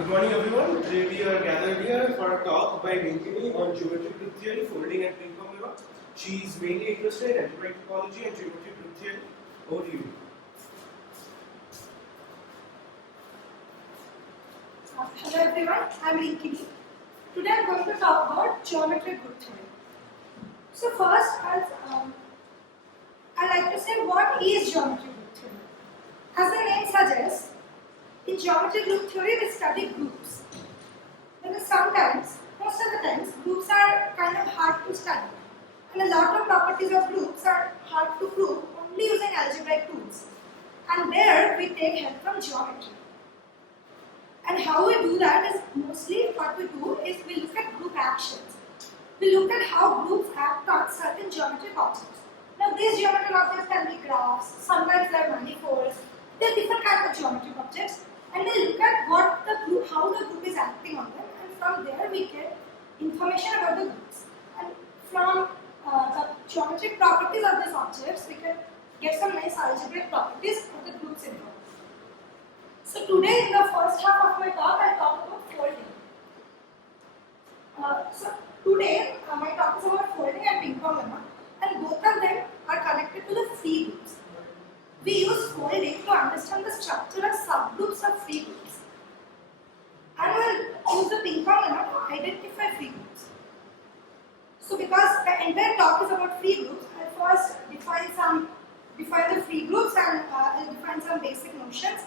Good morning everyone. Today we are gathered here for a talk by Rinkiny on geometric group theory, folding and ping-pong Lemma. She is mainly interested in algebraic topology and geometric group theory. Over to you. Hello everyone, I am Rinkiny. Today I am going to talk about geometric group theory. So first, I like to say what is geometric group theory. As the name suggests, in geometric group theory we study groups. Because sometimes, most of the times, groups are kind of hard to study. And a lot of properties of groups are hard to prove only using algebraic tools. And there we take help from geometry. And how we do that is mostly what we do is we look at group actions. We look at how groups act on certain geometric objects. Now these geometric objects can be graphs, sometimes they are manifolds, they are different kinds of geometric objects, and we look at what the group, how the group is acting on them, and from there we get information about the groups. And from the geometric properties of these objects, we can get some nice algebraic properties of the groups involved. So today in the first half of my talk, I'll talk about folding. So today my talk is about folding and Ping-Pong Lemma, and both of them are connected to the free groups. We use folding to understand the structure of subgroups of free groups. And we'll use the Ping-Pong Lemma to identify free groups. So because the entire talk is about free groups, I'll first define the free groups and I'll define some basic notions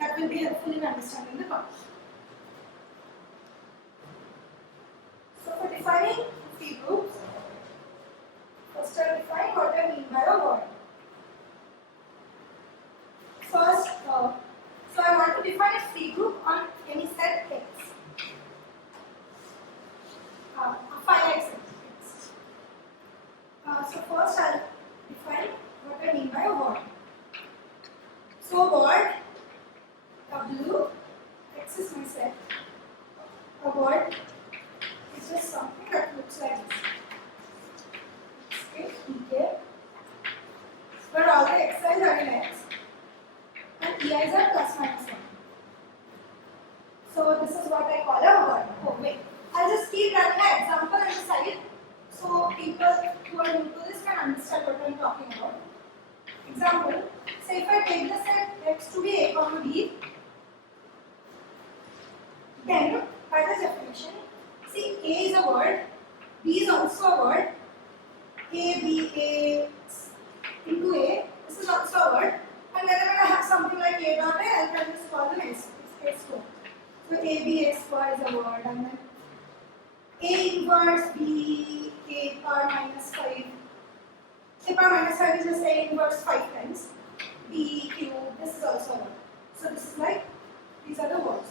that will be helpful in understanding the topic. So for defining free groups, first I'll define what I mean by a word. First, so I want to define a free group on any set X, a finite set X. So first I'll define what I mean by a word. So a word W, X is my set. A word is just something that looks like this. Okay, PK, where all the Xi's are in X and EI's are plus minus 1. So this is what I call a word. Oh wait, I'll just keep running an example on the side so people who are new to this can understand what I'm talking about. Example, say if I take the set X to be A comma B, then, by the definition, see A is a word, B is also a word, A, B, A into A, this is also a word, and whenever I have something like A dot A, I can just call them S square. So A, B, A square is a word, and then A inverse B, A power minus 5. A power minus 5 is just A inverse 5 times. B cube, this is also a word. So this is like, these are the words.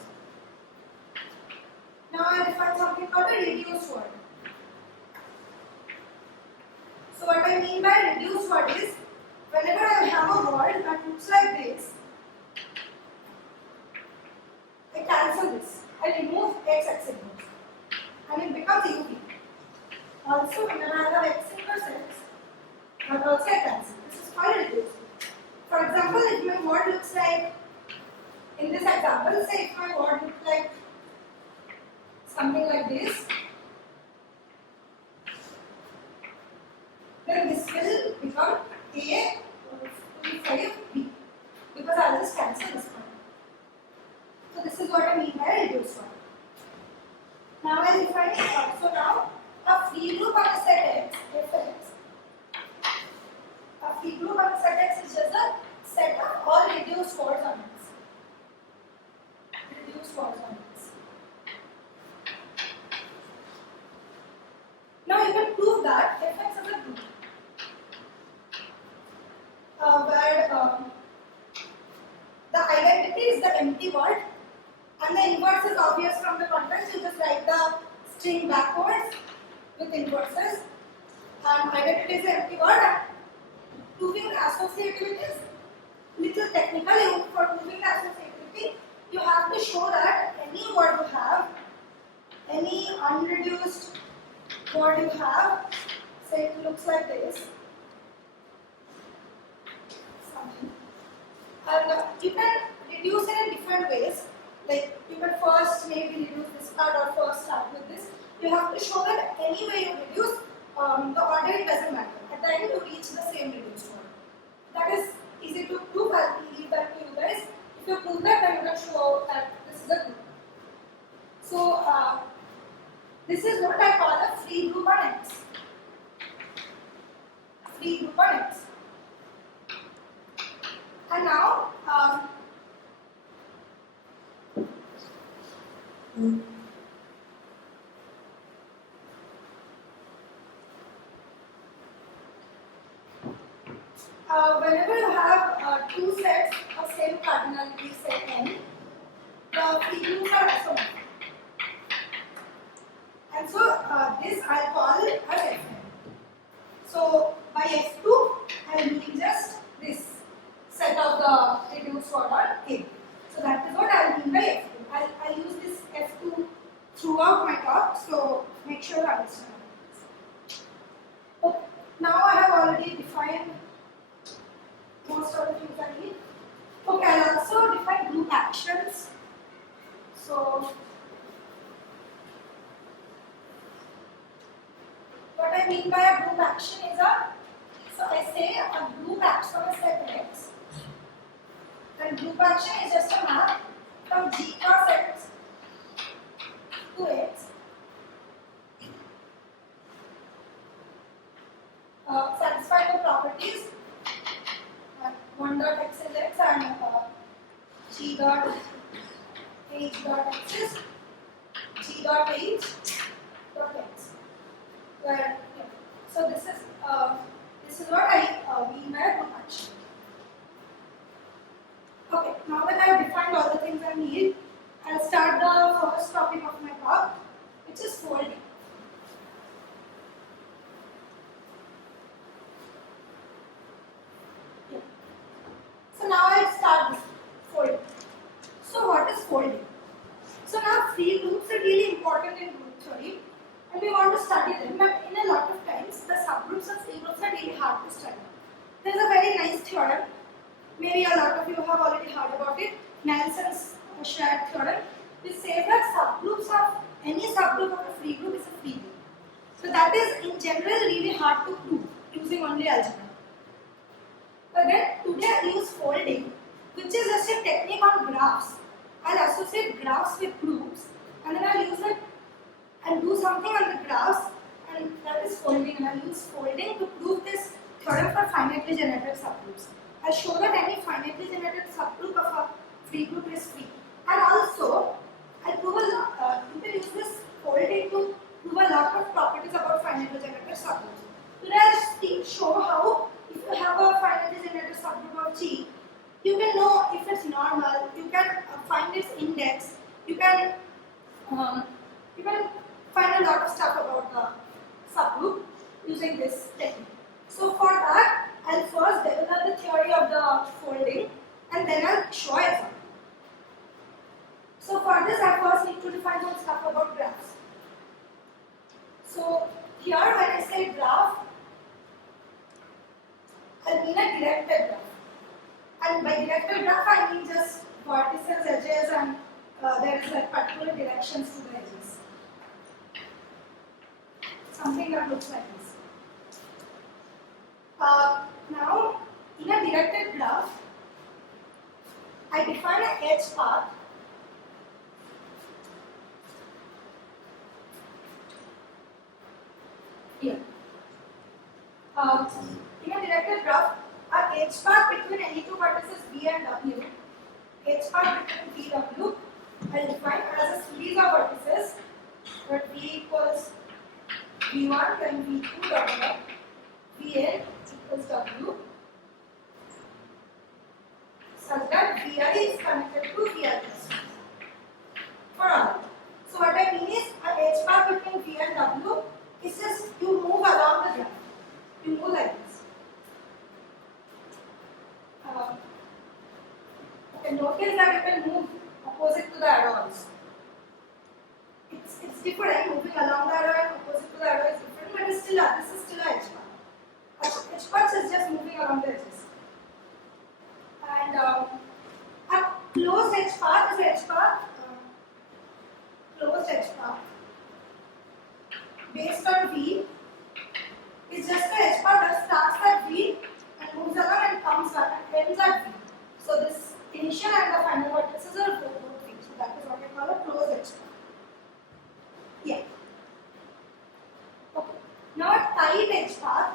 Now I define something called a reduced word. So what I mean by reduced word is, whenever I have a word that looks like this, I cancel this. I remove X inverse and it becomes UV. Also when I have X inverse X, that also I cancel. This is called reduced. For example, if my word looks like, in this example, say if my word looks like something like this, then this will become A to 5 B, because I'll just cancel this one. So this is what I mean by reduced one. Now I define it. So now a free group on a set X, Fx. A free group on a set X is just a set of all reduced words on X. Reduced words on X. Now you can prove that Fx is a group where the identity is the empty word and the inverse is obvious from the context. You just write the string backwards with inverses and identity is the empty word, and proving the associativity is little technical. For proving the associativity, you have to show that any word you have, any unreduced word you have, say it looks like this, and you can reduce it in different ways. Like you can first make maybe reduce this part or first start with this. You have to show that any way you reduce, the ordering doesn't matter. At the end, you reach the same reduced order. That is easy to prove. I'll leave that to you guys. If you prove that, then you can show that this is a group. So, this is what I call a free group on X. Free group on X. And now, whenever you have two sets of same cardinality set n, the free groups are isomorphic. And so this I'll call it as Fn. So by F2, I'll mean just this set of the reduced order A. So that is what I'll mean by F2. I'll use this F2 throughout my talk, so make sure you understand. Okay. Now I have already defined most of the things I need. Okay, I'll also define group actions. So what I mean by a group action is so I say a group acts from a set X, and group action is just a map from G cross X to X, satisfying the properties 1 dot X is X and G dot H dot X is G dot H dot X. Where, yeah. So this is what I mean by a group action. Okay, now that I have defined all the things I need, I'll start the first topic of my talk, which is folding. Yeah. So now I'll start this folding. So what is folding? So now free groups are really important in group theory, and we want to study them, but in a lot of times the subgroups of free groups are really hard to study. There is a very nice theorem, maybe a lot of you have already heard about it, Nelson's shared theorem, which says that subgroups of any subgroup of a free group is a free group. So that is in general really hard to prove using only algebra. But then today I use folding, which is just a technique on graphs. I'll associate graphs with groups, and then I'll use it and do something on the graphs, and that is folding. And I'll use folding to prove this theorem for finitely generated subgroups. I'll show that any finitely generated subgroup of a free group is free. And also, I'll prove you can use this folding to prove a lot of properties about finitely generated subgroups. Today I'll show how if you have a finitely generated subgroup of G, you can know if it's normal, you can find its index, you can find a lot of stuff about the subgroup using this technique. So for that, I'll first develop the theory of the folding, and then I'll show an example. So for this, I first need to define some stuff about graphs. So here when I say graph, I mean a directed graph. And by directed graph, I mean just vertices, edges, and there is like particular directions to the edges. Something that looks like this. Now, in a directed graph, I define an edge path here. In a directed graph, our edge path between any two vertices V and W, edge path between V and W, I define as a series of vertices where V equals V1, then V2 W, Vn equals W, such that Vi is connected to Vi for all. So what I mean is an edge path between V and W is just you move along the graph. You move like this. Okay, notice that you can move opposite to the arrow also. It's different. Moving along the arrow and opposite to the arrow is different, but it's still this is still an edge path. Edge path is just moving along the edges. And a closed edge path is an edge path edge path based on V is just an edge path that starts at V and moves along and comes back and ends at V. So this initial and the final vertices are both V. So that is what we call a closed edge path. Yeah. Okay. Now a tight edge path.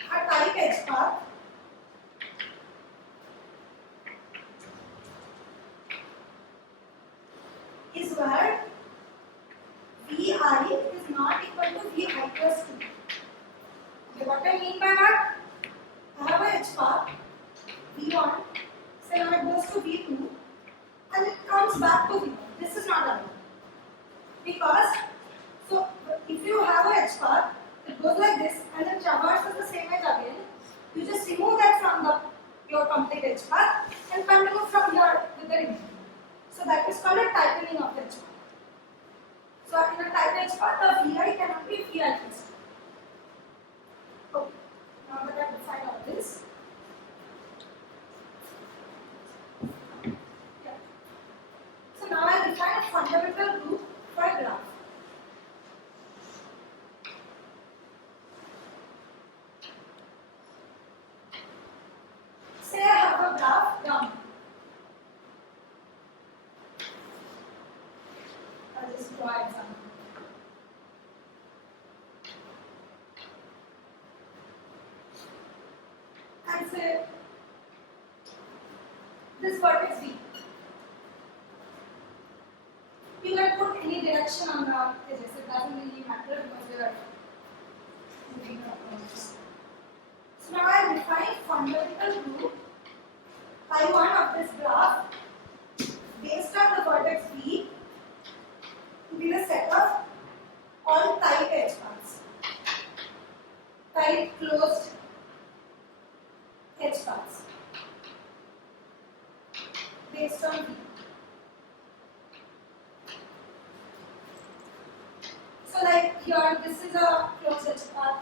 A tight edge path is where Vi is not equal to Vi plus 2. Okay, what I mean by that? I have an edge path V1, so now it goes to V2 and it comes back to V1. This is not allowed. Because, so if you have an edge path, it goes like this and then traverses the same edge again, you just remove that from your complete edge path and continue from here with the remaining. So that is called a tightening of the edge path. So in a tight edge path, the Vi cannot be Vi plus 2. Okay, now that I have defined all this. Yeah. So now I define a fundamental group for a graph. Say I have a graph gamma. I'll just draw an example. And say this vertex V. You can put any direction on the edges, it doesn't really matter because they are moving around. So now I define fundamental group I1 of this graph based on the vertex V to be the set of all tight edge paths. Tight closed edge paths based on V. So like here this is a closed edge path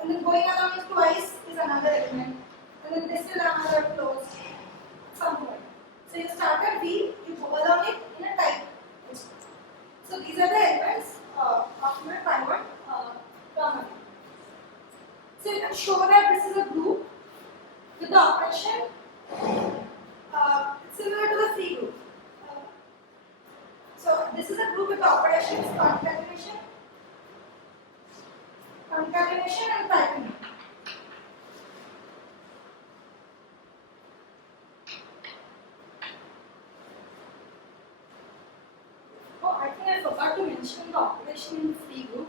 and then going along it twice is another element and then this is another closed somewhere. So you start at V, you go along it in a tight edge path. So these are the elements of my primary gamma. So you can show that this is a group with the operation similar to the free group. So this is a group with the operations concatenation and tightening. Oh, I think I forgot to mention the operation in the free group.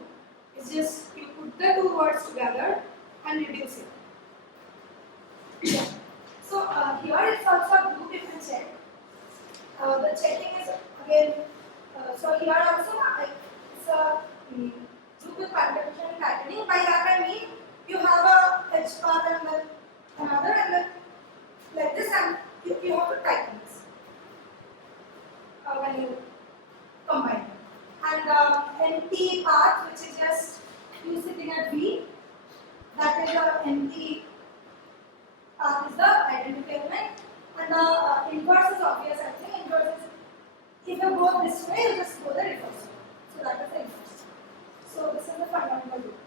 It's just you put the two words together and reduce it. Yeah. So here it's also a group you can check. The checking is again, so here also it's a group with concatenation and tightening. By that I mean you have a edge path and then another and then like this and you have to tighten this when you combine them. And empty path which is just you sitting at V, that is the empty path is the identity element and the inverse is obvious. I think inverse is if you go this way you just go the reverse way. So that is the inverse. So this is the fundamental group.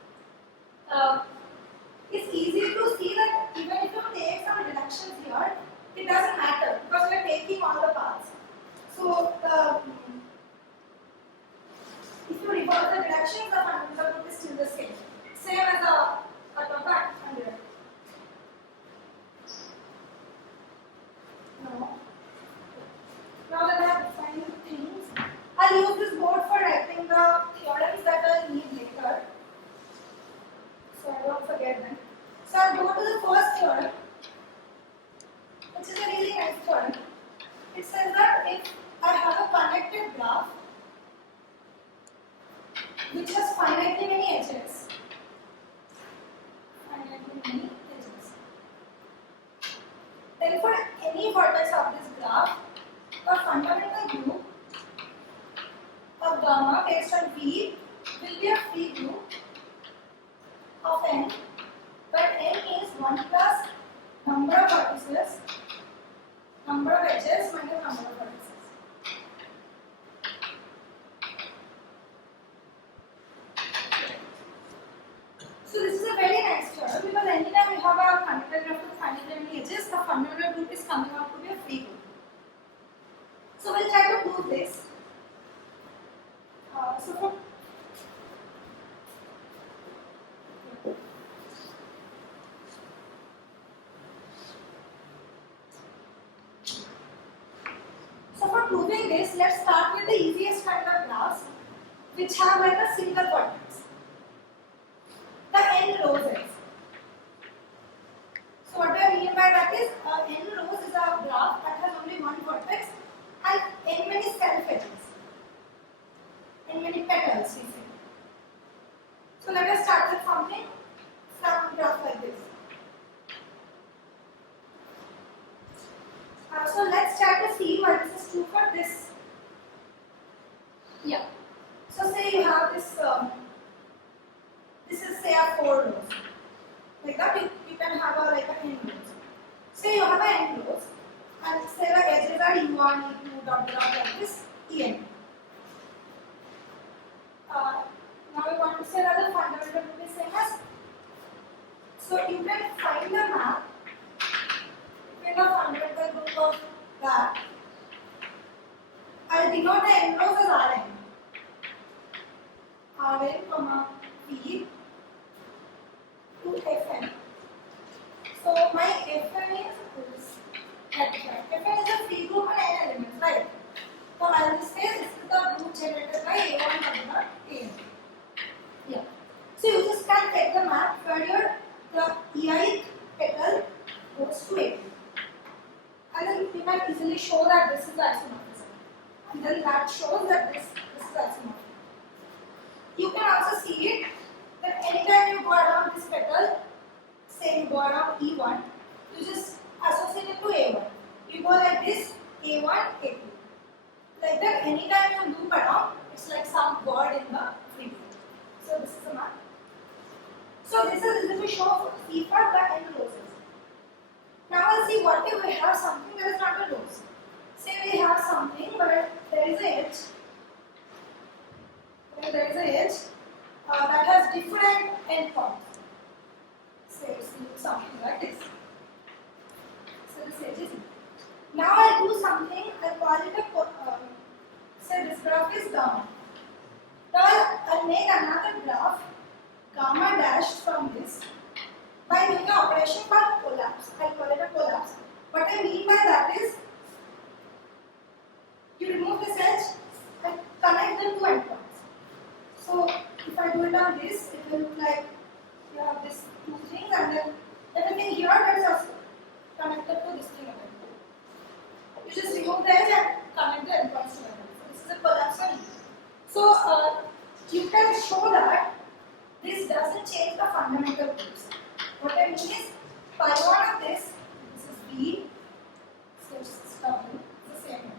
It's easy to see that even if you take some reductions here, it doesn't matter because we are taking all the paths. So if you reverse the reductions, the fundamental group is still the same. Same as a top and direct. Now that I have defined the things, I'll use this board for writing the theorems that I'll need later. So I won't forget them. So I'll go to the first theorem, which is a really nice theorem. It says that if I have a connected graph which has finitely many edges, then for any vertex of this graph, a fundamental group of gamma based on So we'll try to prove this. So for proving this, let's start with the easiest kind of graphs, which have like a single vertex. The n rows is. So what do I mean by that is, n rows is a graph that has only one vertex and n many self edges, n many petals, we say. So let us start with some graph like this. So let's try to see why this is true for this. Yeah. So say you have this. This is say a 4 rows. Like that, you can have a like a n rows. Say you have a n rows, and say the edges are e1, e2, dot dot like this, en. Now we want to say another fundamental will be same as. So you can find the map between the fundamental group of that. I'll denote the n rows as Rn. Rn, comma P to Fn. So my Fn is Fn is a free group and n elements, right? So I will say this is the group generated by A1 comma An. Yeah. So you just can take the map where the ei petal goes to A. And then you can easily show that this is the isomorphism. And then that shows that this is the isomorphism. You can also see it that anytime you go around this petal, say you go around E1, you just associate it to A1. You go like this, A1, A2. Like that, anytime you loop around, it's like some word in the free group. So this is the map. So this is easy to show C for the n rows. Now we'll see what if we have something that is not a rows. Say we have something where there is an edge. That has different endpoints. Say it's something like this. So this edge is. Now I'll do something. I'll call it a. Say this graph is gamma. Now I'll make another graph gamma dash from this by doing an operation called collapse. I'll call it a collapse. What I mean by that is, you remove this edge and connect the two endpoints. So if I do it on this, it will look like you have these two things, and then everything here that is also connected to this thing again. You just remove the edge and connect the endpoints together. So this is a collapse one. So you can show that this doesn't change the fundamental groups. What I mean is, pi1 of this is B, so it's the same.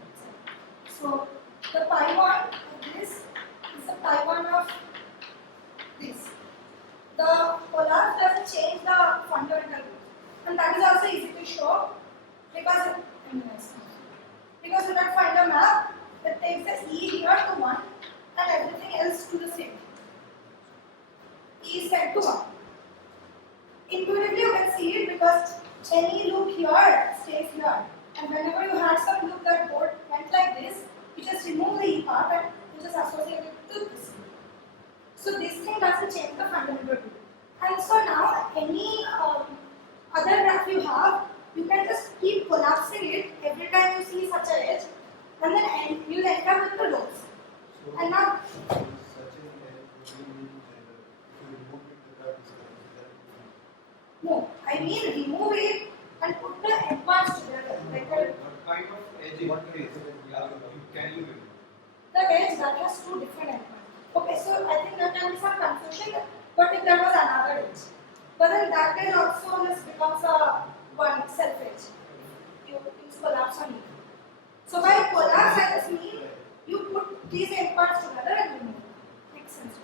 So the pi1 of this is the pi1 of this. The collapse doesn't change the fundamental group, and that is also easy to show because you can find a map that takes the E here to 1 and everything else to the same. E is set to 1. Intuitively you can see it because any loop here stays here, and whenever you had some loop that went like this, you just remove the E part and you just associate it to this. So this thing doesn't change the fundamental group. And so now any other graph you have, you can just keep collapsing it every time you see such an edge, and then you will end up with the rows. So and now such an edge would be general. If you remove it, the graph is no, I mean remove it and put the endpoints together. Like what kind of edge in what case? Can you remove? the edge that has two different endpoints. Okay, so I think there can be some confusion. But if there was another edge, but then that edge also just becomes a one self edge. You collapse on it. So by collapse, I just mean you put these endpoints together and remove. Makes sense.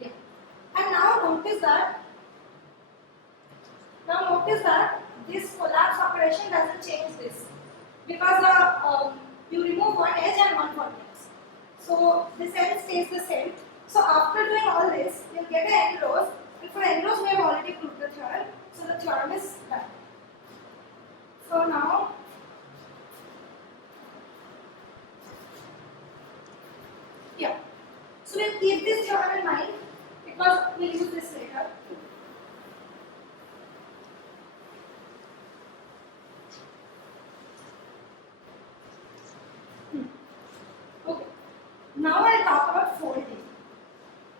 Yeah. And now notice that. This collapse operation doesn't change this because you remove one edge and one vertex. So this edge stays the same. So after doing all this, you'll get an n rows, and for n rows we have already proved the theorem. So the theorem is done. So now So we'll keep this theorem in mind because we'll use this later. Okay. Now I'll talk about folding.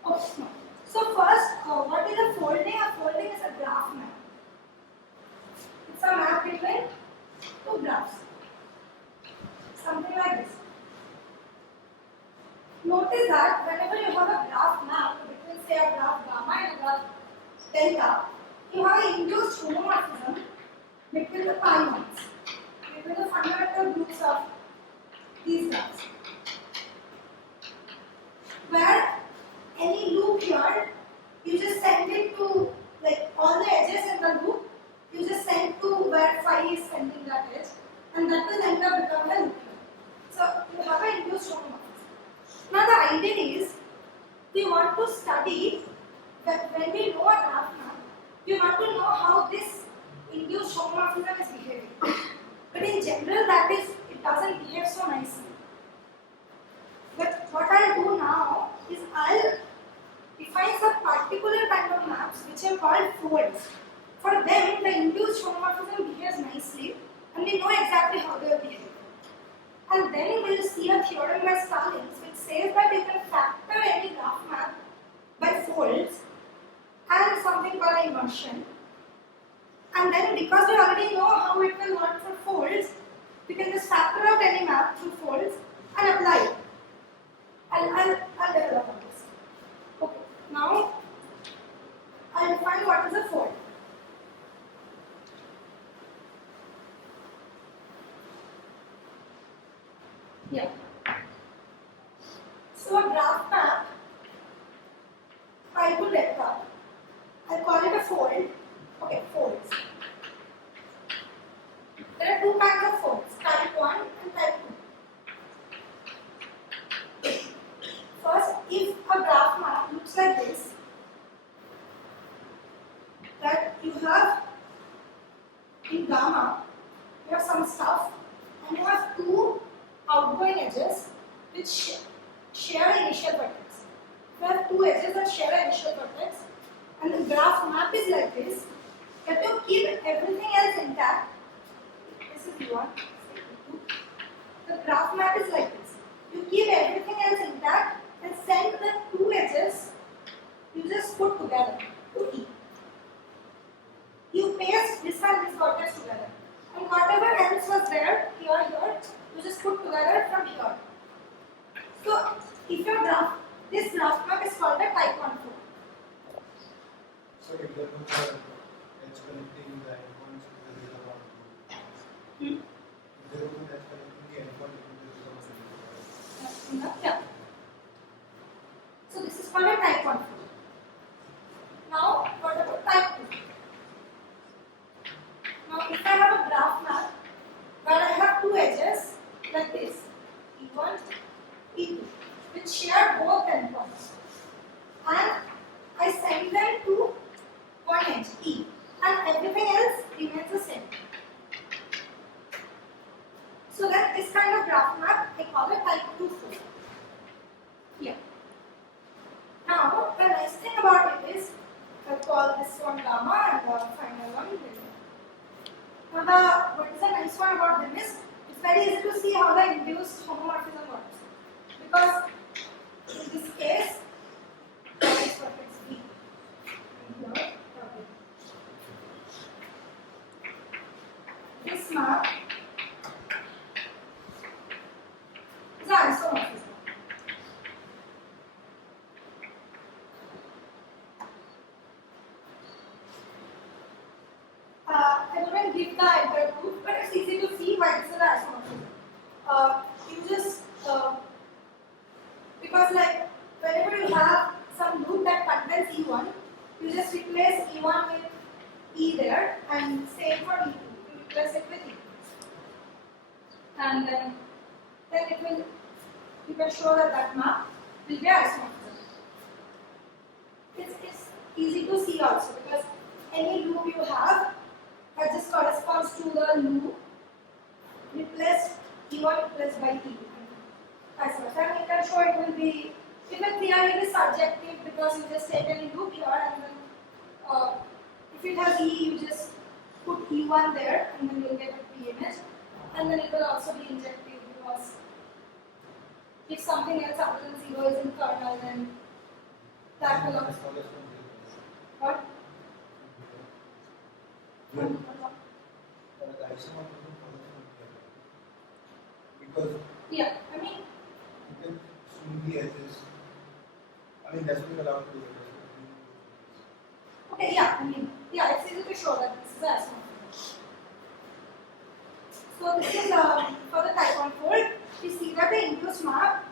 Okay. No. So first, what is a folding? A folding is a graph map. It's a map between two graphs. Something like this. Notice that whenever you have a graph map between, say, a graph gamma and a graph delta, you have an induced homomorphism between the pi ones, between the fundamental groups of these graphs. Where any loop here, you just send it to, like, all the edges in the loop, you just send to where phi is sending that edge, and that will end up becoming a loop here. So you have an induced homomorphism. Now the idea is, we want to study that when we know a graph map, we want to know how this induced homomorphism is behaving. But in general, that is, it doesn't behave so nicely. But what I'll do now is I'll define some particular kind of maps which are called folds. For them, the induced homomorphism behaves nicely, and we know exactly how they will behave. And then we'll see a theorem by Stalins which says that you can factor any graph map by folds and something called inversion. And then because we already know how it will work for folds, we can just factor out any map through folds and apply it. I'll develop on this. Okay, now I'll define what is a fold. Yeah. So a graph map, pi to delta, I'll call it a fold. Okay, folds. There are two kinds of folds, type 1 and type 2. First, if a graph map looks like this, that you have in gamma, you have some stuff, and you have two outgoing edges which share initial vertex. You have two edges that share an initial vertex, and the graph map is like this, that you keep everything else intact. This is E1, E2. The graph map is like this. You keep everything else intact and send the two edges, you just put together to E. You paste this and this vertex together. And whatever else was there, here, you just put together from here. So, if your graph, this graph map is called a type 1 fold. So if there was a edge connecting the endpoints with the other one, if there was an edge connecting the endpoint with the other one, Yeah. So this is called a type 1 fold. Now, what about type 2? Now, if I have a graph map where I have two edges like this, E1, E2, which share both endpoints, and I send them to one edge, E, and everything else remains the same. So then this kind of graph map, I call it type 2 fold. Here. Now, the nice thing about it is, I call this one gamma and the final one delta. Now, what is the nice one about them is, it's very easy to see how the induced homomorphism works. Because in this case, this vertex B. And here, this map is an isomorphism. I wouldn't give the entire proof, but it's easy to see why this is an isomorphism. You just, because like whenever you have some loop that contains E1, you just replace E1 with E there, and same for E2, you replace it with E2. And then it will, you can show that that map will be isomorphism. It's easy to see also because any loop you have that just corresponds to the loop replaced E1 replaced by E. Vice versa. And you can show it will be it will clearly be surjective because you just take any loop here and then if it has E, you just put E1 there and then you'll get a P image, and then it will also be injective because if something else other than 0 is in kernel, then that will also. What? Because Yeah, I mean, you can swing the edges. I mean, that's what you're allowed to do. okay, yeah, I mean, yeah, it's easy to show that this is a isomorphism. So this is for the type 1 fold. We see that the induced map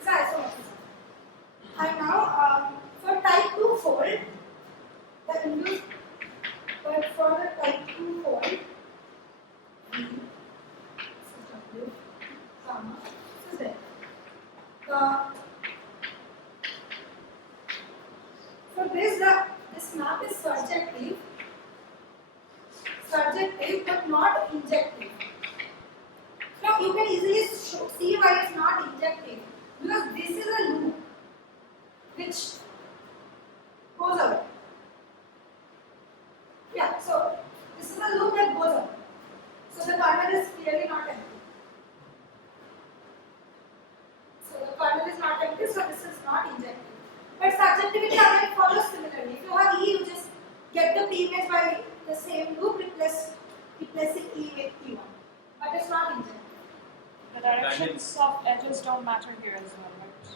is isomorphism. And now for type 2 fold, the induced, but for the type 2 fold, V, this is W, gamma, this is Z. For this map is surjective but not injective. Now you can easily see why it's not injective, because this is a loop which goes away. Yeah, so this is a loop that goes away. So the kernel is clearly not empty. So the kernel is not empty, so this is not injective. But surjectivity again follows similarly. If you have E, you just get the P image by the same loop, replacing E with E1. But it's not injective. The directions of edges don't matter here as well, right?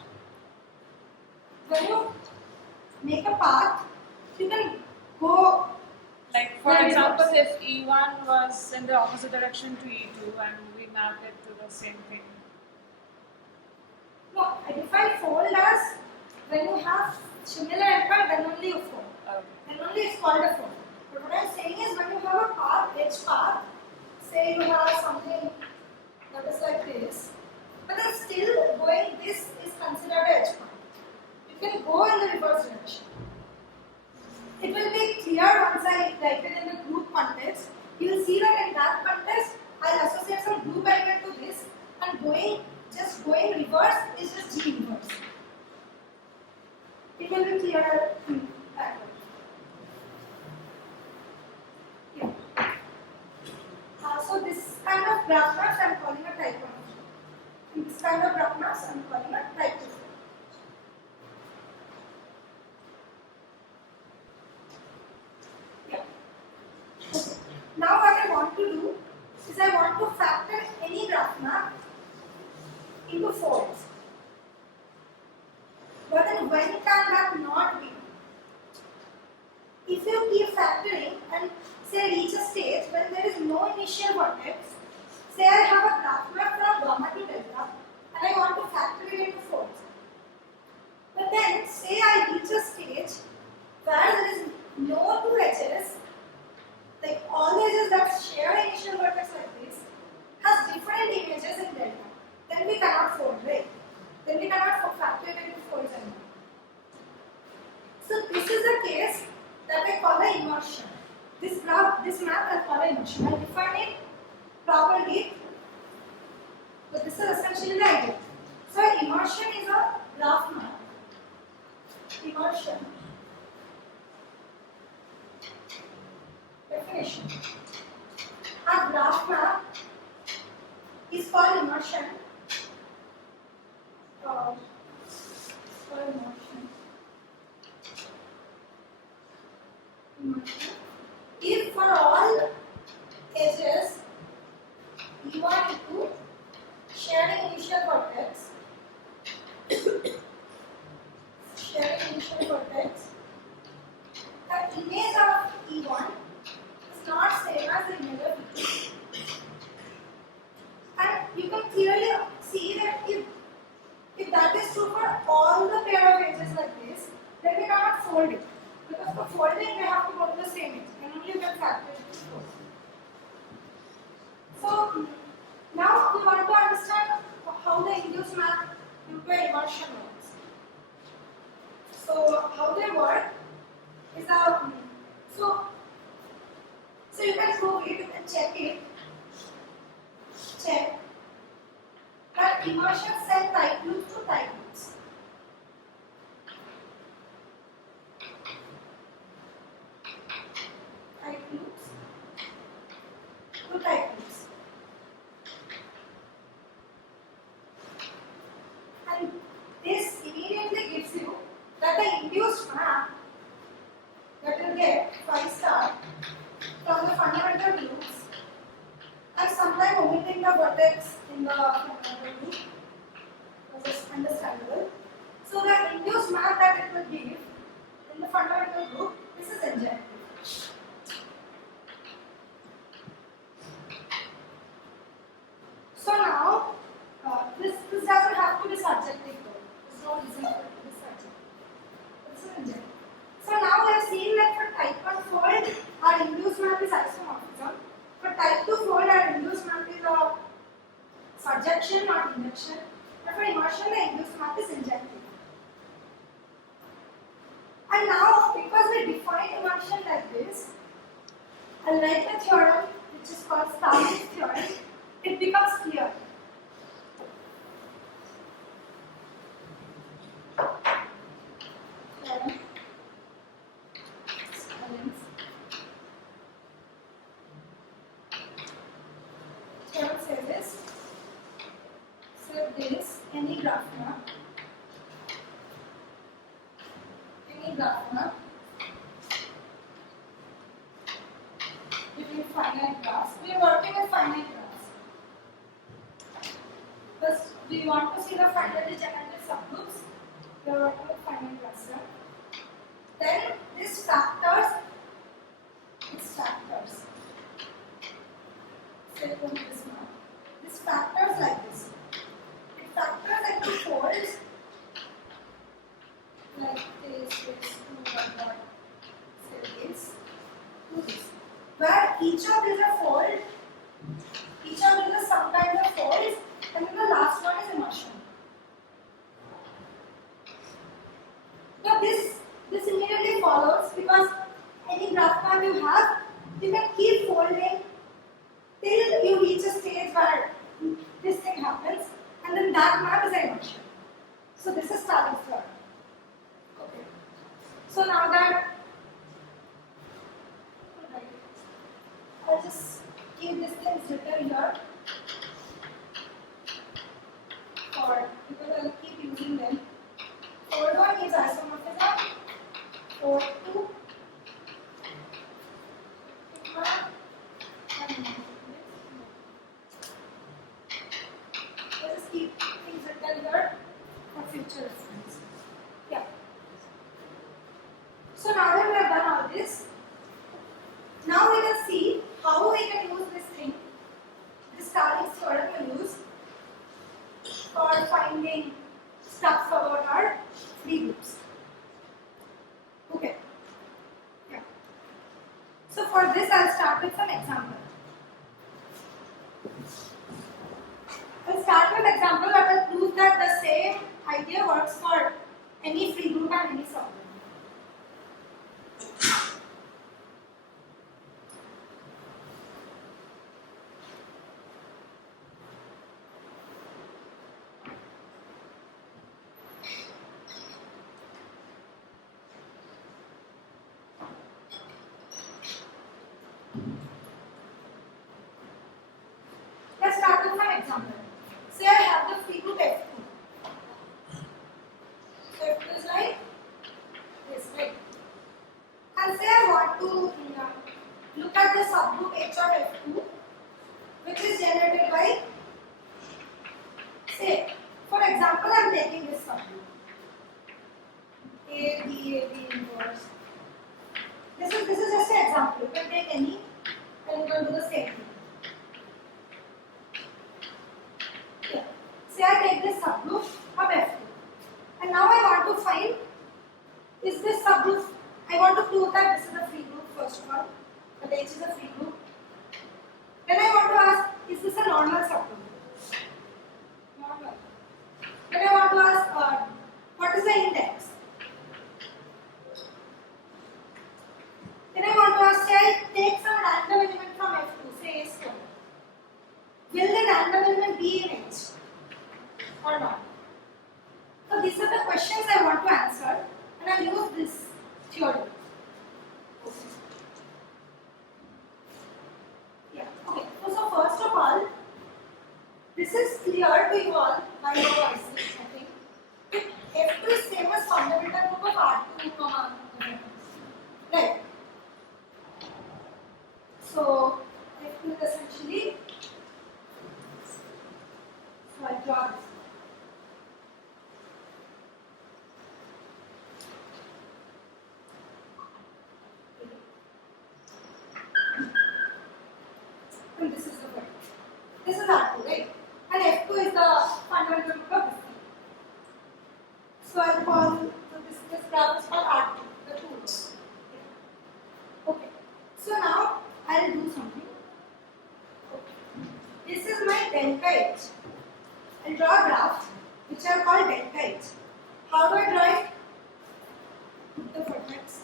When you make a path, you can go. Like for Yeah, example, reverse. if E1 was in the opposite direction to E2 and we map it to the same thing. No, I define fold as when you have similar endpoint, then only you fold. Okay. Then only it's called a fold. But what I'm saying is when you have a path, edge path, say you have something that is like this, but then still going this is considered an edge path. You can go in the reverse direction. It will be clear once I write it in the group context. You will see that in that context, I'll associate some group element to this, and going reverse is just G inverse. It will be clearer backward. Yeah. So this kind of graph maps I am calling a type 1. And this kind of graph maps I am calling a type 2. Yeah. Okay. Now what I want to do is I want to factor any graph map into folds. But then when can that not be? If you keep factoring and say reach a stage when there is no initial vertex, say I have a graph map from gamma to delta and I want to factor it into folds. But then say I reach a stage where there is no two edges, like all the edges that share an initial vertex like this has different images in delta. Then we cannot fold, right? Then we cannot factor it into folds anymore. So this is a case that I call an immersion. This map I call an immersion. I define it properly, but this is essentially the idea. So immersion is a graph map. Immersion. Definition. A graph map is called immersion. If for all edges E1 E2 sharing initial vertex, the image of E1 is not same as the image of E2. And you can clearly see that if that is true for all the pair of edges like this, then we cannot fold it. Because for folding, we have to go to the same edge, and only you can factor it to fold. So now we want to understand how the induced map into an immersion works. So how they work is so you can prove it, you can check it. Check that immersion set type loops to type loops. Type loops to type loops. And this immediately gives you that the induced map that you get 5 star from the fundamental loops and sometimes omitting the vertex in the fundamental loop, which is understandable. So the induced map that it will give in the fundamental loop, this is injective. So now, this doesn't have to be subjective though. It's not easy for it to be subjective. This is injective. So now we have seen that for type 1 fold, our induced map is isomorphism. For type 2 fold, our induced map is a surjection, not injection. And for immersion, the induced map is injective. And now, because we define immersion like this, I'll write the theorem which is called Starling's theorem. It becomes clear. Theorem. Starling's. Theorem says this. So this any graph map between finite graphs. We are working with finite graphs. First, we want to see the finitely generated subgroups. We are working with finite graphs. Then this factors. Say from this map. This factors like this. It factors into folds like this, say this, to this. Where each of these are fold, each of these are some kind of folds, and then the last one is immersion. Now this immediately follows because any graph map you have, you can keep folding till you reach a stage where this thing happens, and then that map is an immersion. So this is Starling's theorem. Okay. So now that I'll just keep these things written here because I'll keep using them. Fold 1 is isomorphism. Fold 2 I'll just keep things written here for future reference. Yeah. So now that we have done all this, now we can see how we can use this thing, this Starling's theorem we use for finding stuff about our free groups. Okay. Yeah. So for this, I'll start with some example. I'll start with example that will prove that the same idea works for any free group and any subgroup. Let's start with some example. Say I have the free group F2. So F2 is like this, right? And say I want to look at the subgroup H of F2, which is generated by, say, for example, I am taking this subgroup A, B inverse. This is just an example. You can take any and you can do the same thing. Yeah. Say I take this subgroup of F2, and now I want to find is this subgroup. I want to prove that this is a free group first of all, that H is a free group. Then I want to ask, is this a normal subgroup? Normal. Then I want to ask, what is the index? Then I want to ask, say I take some random element from F2, say A square. Will the random element be in H? or not? So these are the questions I want to answer, and I'll use this theory. Yeah. Okay. So first of all, this is clear to you all by your voices, I think. If F2 is same as fundamental group of R2, comma, right? So F2 is essentially, so I draw this. And this is the point. This is R2, right? And F2 is the fundamental group of this thing. So I'll call, so this graph is called R2, the two rows. Okay. So now I'll do something. Okay. This is my delta H. I'll draw a graph which I'll call delta H. How do I draw it? Put the vertex.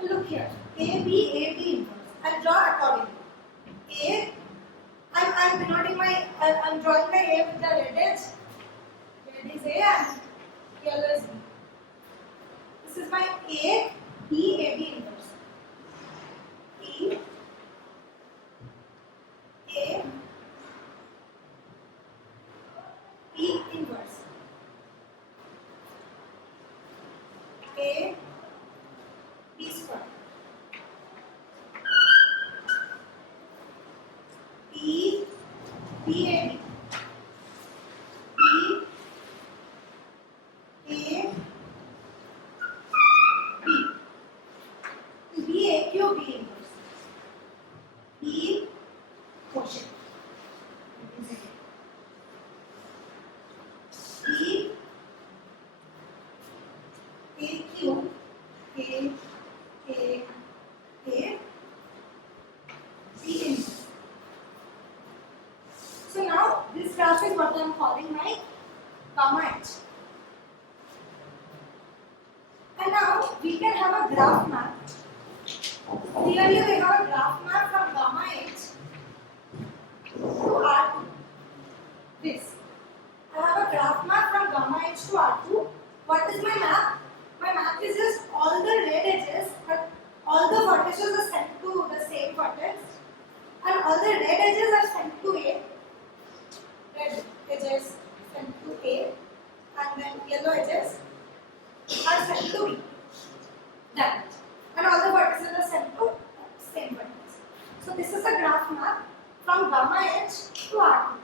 And look here. AB inverse. I'll draw accordingly. I'm denoting my, I'm drawing my A with the red edge. Red is A and yellow is B. This is my A, B, AB inverse. B, A, B inverse. A, B square. B, BAB. B, A, B. BAQ, B inverse. B, quotient. B, AQ, A, B inverse. So now this graph is what I am calling my gamma H. And now we can have a graph map. Clearly we have a graph map from gamma H to R2. This. I have a graph map from gamma H to R2. What is my map? My map is just all the red edges, but all the vertices are sent to the same vertex, and all the red edges are sent to A. Red edges sent to A, and then yellow edges are sent to B. That much. And all the vertices are sent to same vertex. So this is a graph map from gamma H to R2.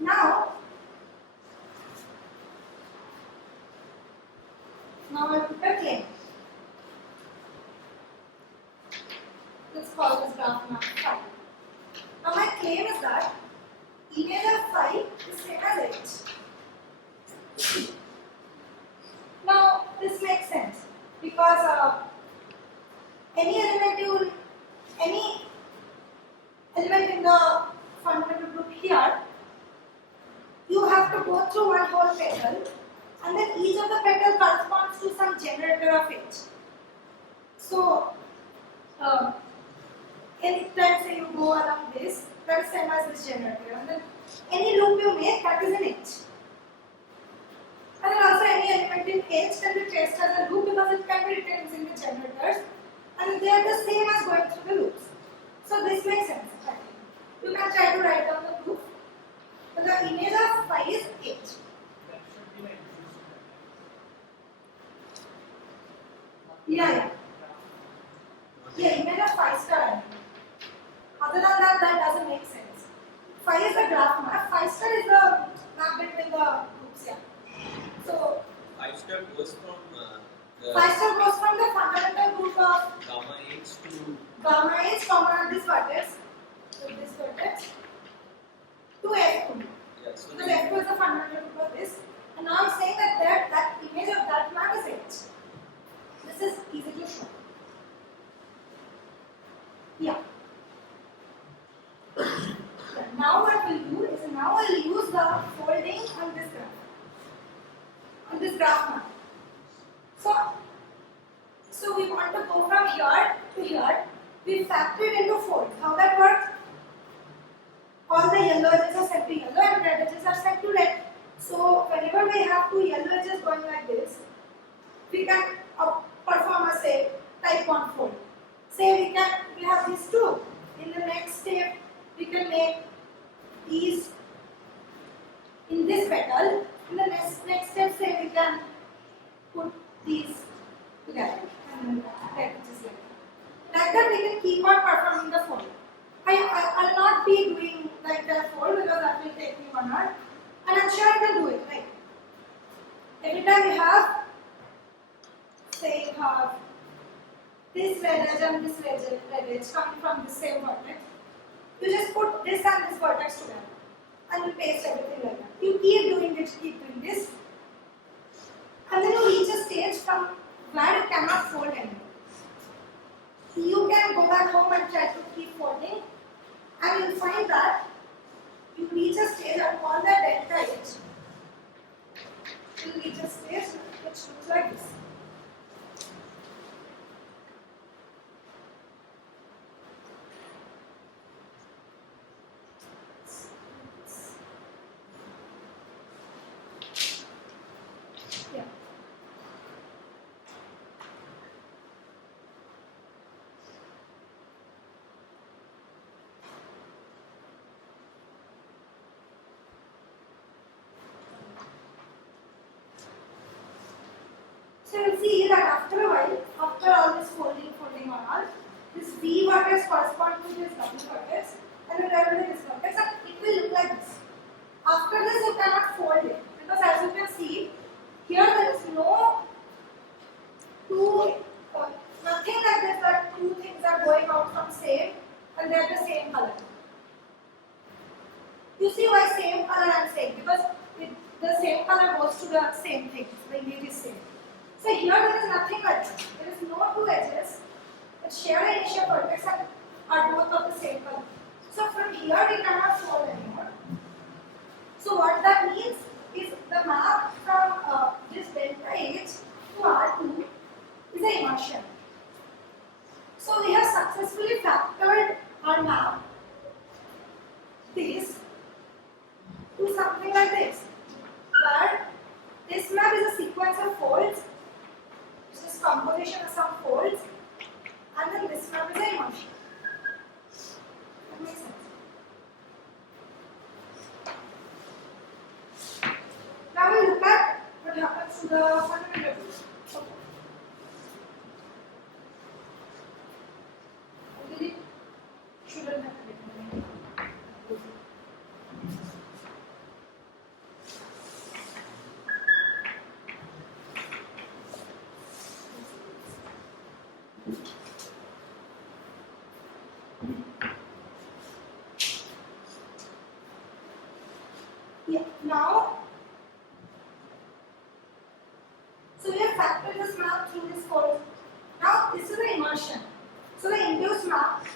Now I'll put a claim. Let's call this graph map phi. Now my claim is that image of phi is same as H. Now this makes sense because any element in the fundamental group here, you have to go through one whole petal, and then each of the petal corresponds to some generator of H. So, anytime say you go along this, that is same as this generator, and then any loop you make, that is in H. And then also any element in H can be traced as a loop because it can be written using the generators, and they are the same as going through the loops. So this makes sense. I think. You can try to write down the proof. So the image of phi is H. Yeah. Image of phi star. I mean. Other than that, that doesn't make sense. Phi is the graph map. Phi star is the map between the groups. Yeah. So Phi star goes from phi star goes from the fundamental group of gamma H to gamma H, comma this vertex, so this vertex, to F2. yeah, so Because F2 is the fundamental group of this. And now I'm saying that that image of that map is H. This is easy to show. Yeah. Now what we'll do is now I'll use the folding on this graph. On this graph map. So we want to go from here to here, we factored into folds. How that works? All the yellow edges are set to yellow and red edges are set to red. So whenever we have two yellow edges going like this, we can perform a say type 1 fold. Say we have these two. In the next step, we can make these in this petal. In the next step, say we can put these together and like just like that. Like that, we can keep on performing the fold. I'll not be doing like that fold because that will take me 1 hour, and I'm sure I can do it. Right? Every time we have, say, you have this red edge and this red edge coming from the same vertex. You just put this and this vertex together, and you paste everything like that. You keep doing this, and then you reach a stage from where it cannot fold anymore. You can go back home and try to keep folding, and you'll find that you reach a stage at all the delta edge. You reach a stage which looks like this. Yeah. So you'll see that after a while, after all this folding on all, this V vertex corresponds to this W vertex, and then there will be this vertex, and it will look like this. After this, you cannot fold it because, as you can see, here there is no nothing like this that two things are going out from same and they are the same color. You see why same color I am saying? Because the same color goes to the same thing, the image is same. So here there is nothing like that. There is no two edges that share an initial vertex and are both of the same color. So from here we cannot fold anymore. So what that means is the map from this delta H to R2 is an immersion. So we have successfully factored our map this to something like this, where this map is a sequence of folds, which is composition of some folds, and then this map is an immersion. That makes sense. Now we look at what happens to the fundamental groups. Really shouldn't have written it. Yeah, now, so we have factored this map through this fold. Now this is the immersion. So the induced map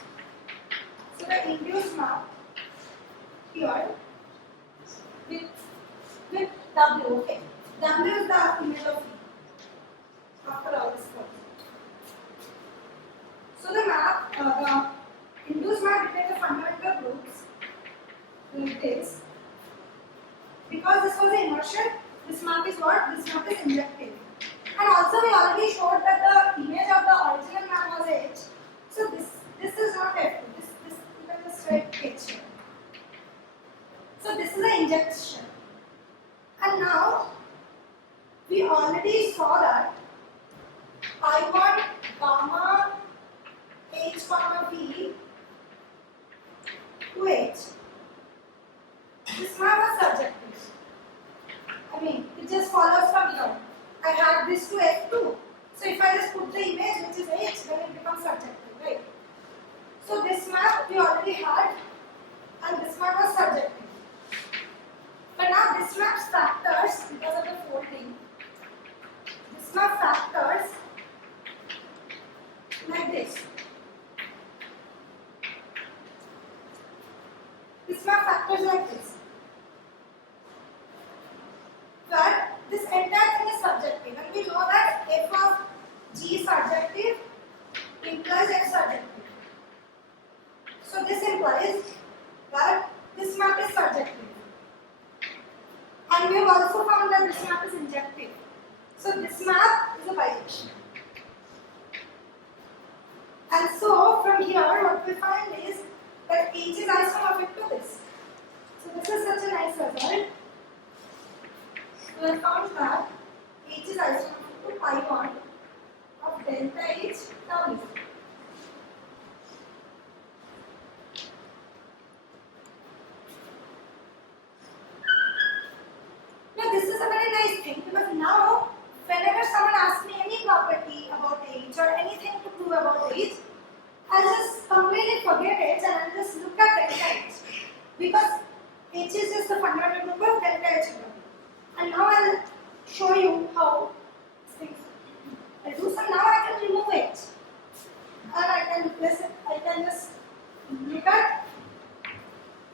here with W, okay. W is the image of V after all this fold. So the map, the induced map between the fundamental groups like this. Because this was the immersion, this map is what? This map is injective. And also we already showed that the image of the original map was H. So this is not F2, this becomes a straight H here. So this is the injection. And now we already saw that I1 gamma H comma V to H. This map was subjective. I mean, it just follows from here. I had this to F2. So if I just put the image which is H, then it becomes subjective, right? So this map we already had, and this map was subjective. But now this map factors because of the folding. This map factors like this. This map factors like this. But this entire thing is subjective, and we know that f of g is subjective, implies that this map is surjective. And we have also found that this map is injective. So this map is a bijection. And so from here what we find is that H is isomorphic to this. So this is such a nice result. We have found that H is isomorphic to pi 1 of delta H tau Z. Now this is a very nice thing because now whenever someone asks me any property about H or anything to prove about H, I'll just completely forget H and I'll just look at delta H because H is just the fundamental group of delta H. And now I'll show you how things. I'll do some. Now I can remove H and I can replace it. I can just look at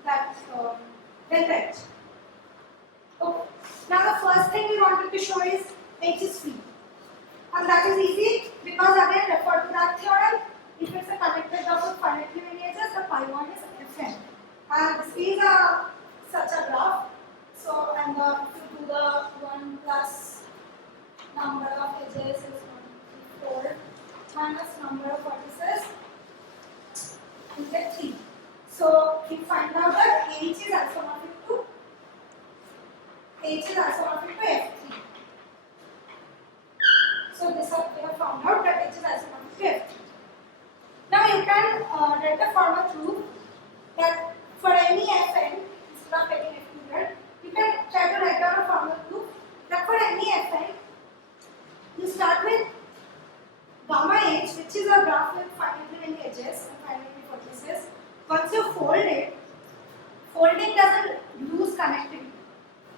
that delta H. Okay. Now the first thing we wanted to show is H is free. And that is easy because again refer to that theorem. If it's a connected graph of finitely many edges, the pi 1 is Fn. And this is such a graph. So and if you do the 1 plus number of edges is 1, 3, 4 minus number of vertices, you get 3. So we find out that H is isomorphic to F3. So this we have found out that H is isomorphic to F3. Now you can write a formal proof that for any Fn, instead of getting excluded, you can try to write down a formal proof that for any Fn, you start with gamma H, which is a graph with finitely many edges and finitely vertices. Once you fold it, folding doesn't lose connectivity.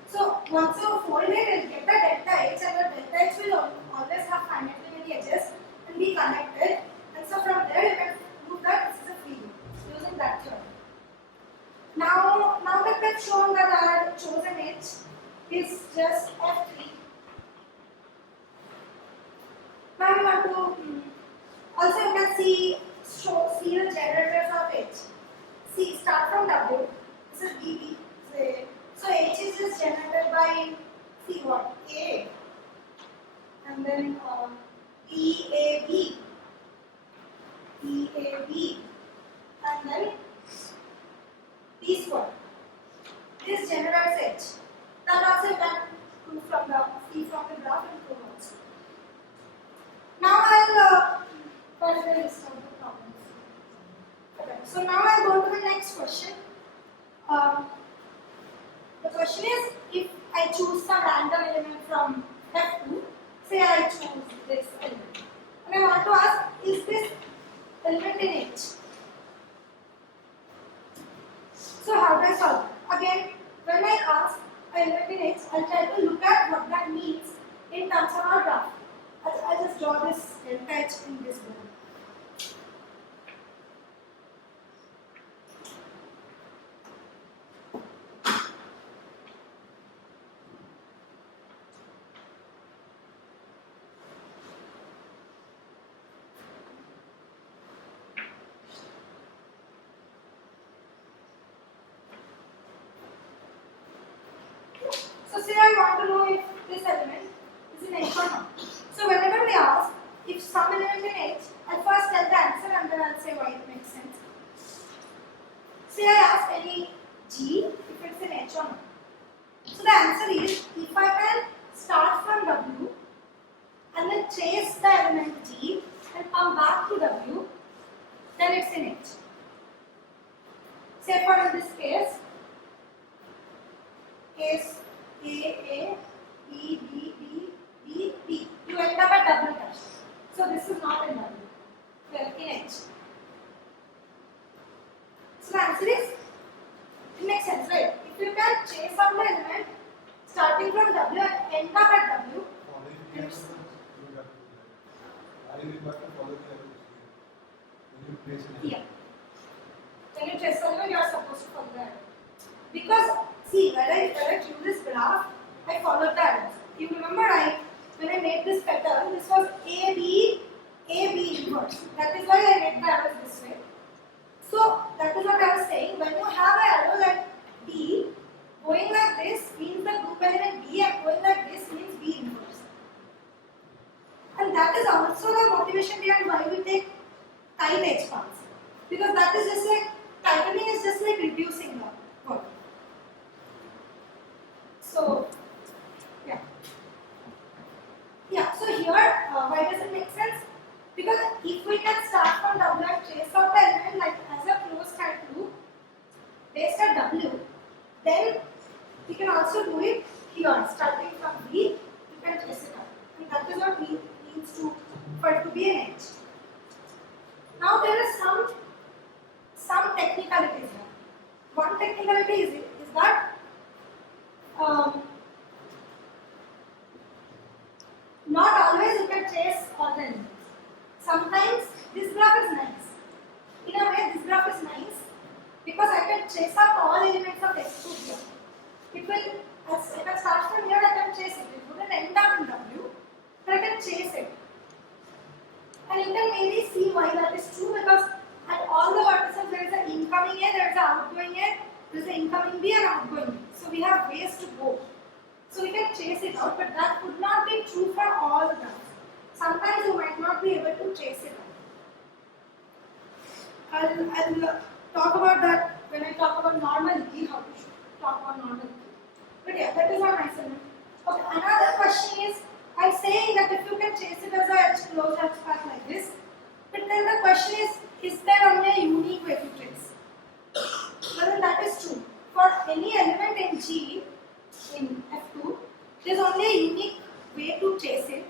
So once you fold it, you'll get the delta H, and the delta H will always have finitely many edges and be connected. And so from there you can prove that this is a free loop using that theorem. Now that we've shown that our chosen H is just F3. Now we want to also you can see the generators of H. See, start from W. This is BB. So H is just generated by C what? A. And then EAB. And then this one. This generates H. That also you can prove from the graph and prove also. Now I'll further list out the problems. Okay. So now I'll go to the next question. The question is, if I choose some random element from F2, say I choose this element, and I want to ask, is this element in H? So how do I solve it? Again, when I ask element in H, I'll try to look at what that means in terms of our graph. I'll just draw this delta H in this board. So say I want to know if this element is in H or not. So whenever we ask if some element in H, I'll first tell the answer and then I'll say why it makes sense. Say I ask any G if it's in H or not. So the answer is, if I can start from W and then trace the element G and come back to W, then it's in H. Say for in this case A, B, B, B, B, B. You end up at W dash. So this is not in W. We are in H. So the answer is, it makes sense, right? If you can chase out the element starting from W and end up at W, it's yeah. When you trace the element, you are supposed to follow that. Because see, when I drew this graph, I followed the arrows. You remember when I made this pattern, this was A, B inverse. That is why I made the arrows this way. So that is what I was saying. When you have an arrow like D, going like this means the group element B, and going like this means B inverse. And that is also the motivation behind why we take tight edge paths. Because that is just like, tightening is just like reducing the work. So, yeah. Yeah, so here, why does it make sense? Because if we can start from W and trace out the element like as a closed hand loop based at W, then we can also do it here, starting from B, you can trace it out. And that is what means to, for it to be an edge. Now there are some technicalities here. One technicality is that not always you can trace all the elements. Sometimes this graph is nice. In a way, this graph is nice because I can trace out all elements of X2 here. It will, as if I start from here, I can trace it. It wouldn't end up in W, but I can trace it. And you can maybe see why that is true because at all the vertices there is an incoming A, there is an outgoing A, there is an incoming B and outgoing B. So we have ways to go. So we can trace it out, but that would not be true for all the graphs. Sometimes you might not be able to trace it out. I'll talk about that when I talk about normality, how to talk about normality. But yeah, that is our assignment. Okay, another question is, I'm saying that if you can trace it as a closed edge path like this, but then the question is there only a unique way to trace? Well, then that is true. For any element in G, in F2, there is only a unique way to trace it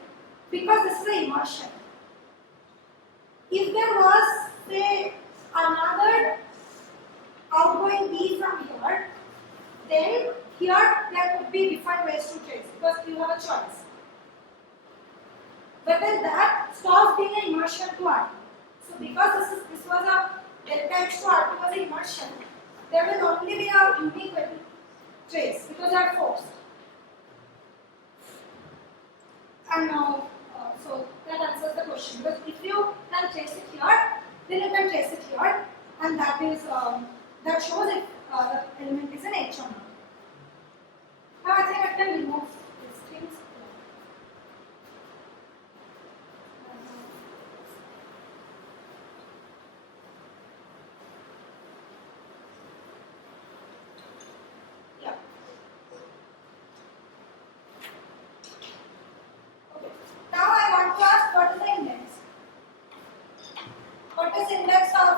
because this is an immersion. If there was, say, another outgoing B from here, then here there could be different ways to trace because you have a choice. But then that stops being an immersion to R2. So because this was a delta X to R2 was an immersion, there will only be a unique way to trace because they are forced. And now, so that answers the question. Because if you can trace it here, then you can trace it here, and that is that shows if the element is an H or not. Now I think I can remove these things. Yeah. Okay. Now I want to ask what is the index? What is index of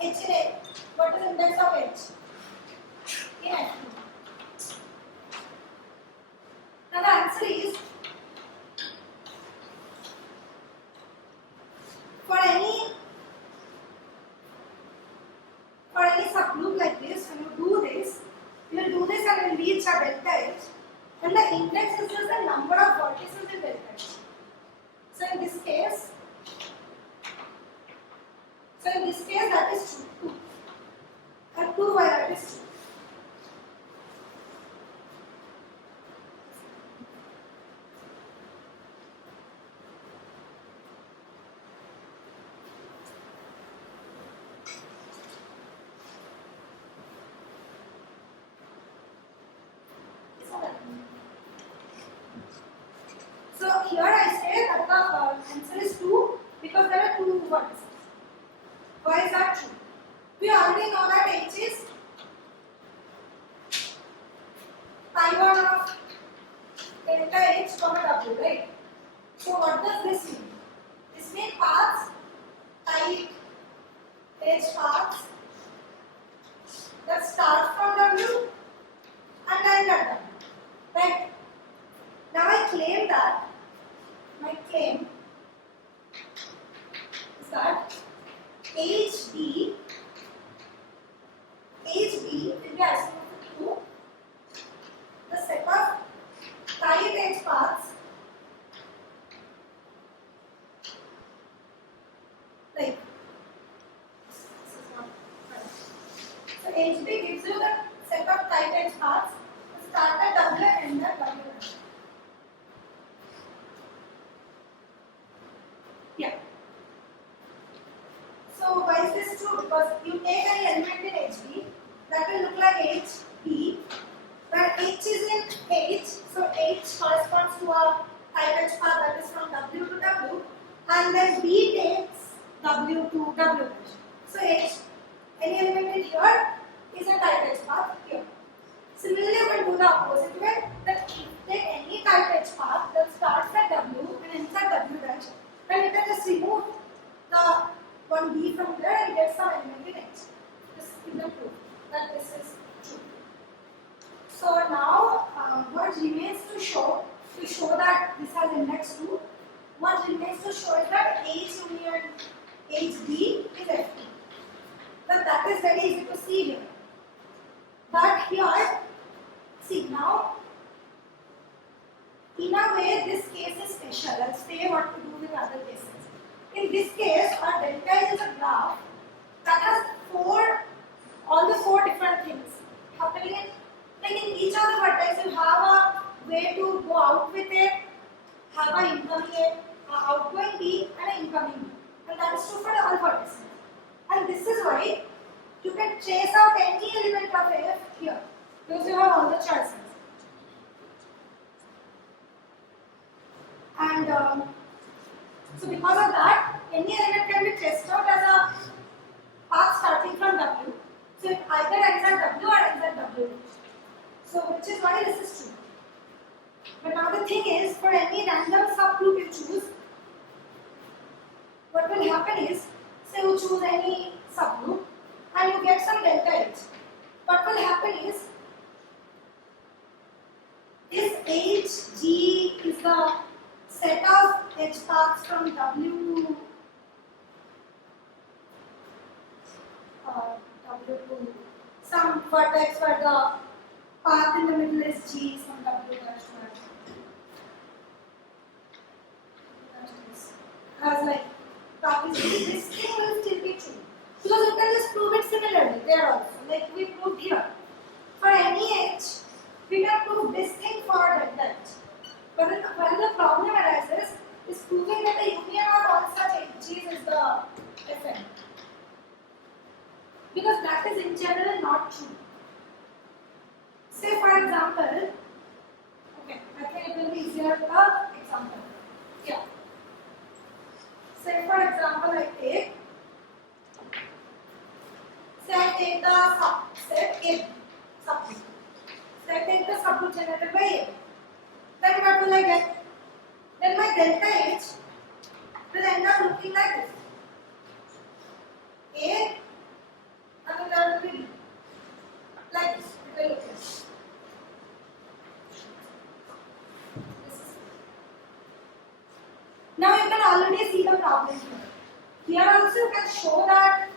H in A? What is index of H in F2? Now the answer is for any subgroup like this, when you do this, you will do this and will reach a delta H, and the index is just the number of vertices in delta H. So in this case that is true. 2. And 2 why that is true. So here I say that the answer is 2 because there are 2 vertices. Why is that true? We already know that H is pi1 of delta H comma W, right? So what does this mean? This means paths, tight edge paths that start from W and end at W, right? Now I claim that my claim is that HB will be isomorphic to the set of tight edge paths like this is not right. So HB gives you the set of tight edge paths start at W and end at W. Yeah. So why is this true? because you take any element in HB that will look like HB, where H is in H, so H corresponds to a type H path that is from W to W, and then B takes W to W. So H, any element in here is a type H path here. Similarly, we will do the opposite way, that if you take any type H path that starts at W and ends at W dash, then you can just remove the one B from there and get some element in H. This is the proof that this is true. So now, what remains to show that this has index 2, what remains to show is that H union HB is FT. But that is very easy to see here. But here, see now, in a way this case is special. I'll say what to do with other cases. In this case, our delta is a graph that has all the four different things happening in, like in each of the vertices you have a way to go out with it, have an incoming A, an outgoing B and an incoming B. And that is true for all vertices. And this is why you can trace out any element of A here, because you have all the choices. And so because of that, any element can be traced out as a path starting from W. So it either ends at W or ends at W. So which is why this is true. But now the thing is, for any random subgroup you choose, what will happen is, say you choose any subgroup and you get some delta H. What will happen is, this HG is the set of H paths from W to some vertex where the path in the middle is G from W dash to as like this thing will still be true. Because you can just prove it similarly there also, like we proved here. For any H, we can prove this thing for delta H. But when the problem arises, is proving that the union of all such HGs is the Fn. Because that is in general not true. Say for example, okay, I think it will be easier with the example. Yeah. Say for example, I take the subset A, subgroup. So I take the subgroup generated by A. Then what will I get? Then my delta H will end up looking like this. A and then there will be B. Like this. It will look like this. Now you can already see the problem here. Here also you can show that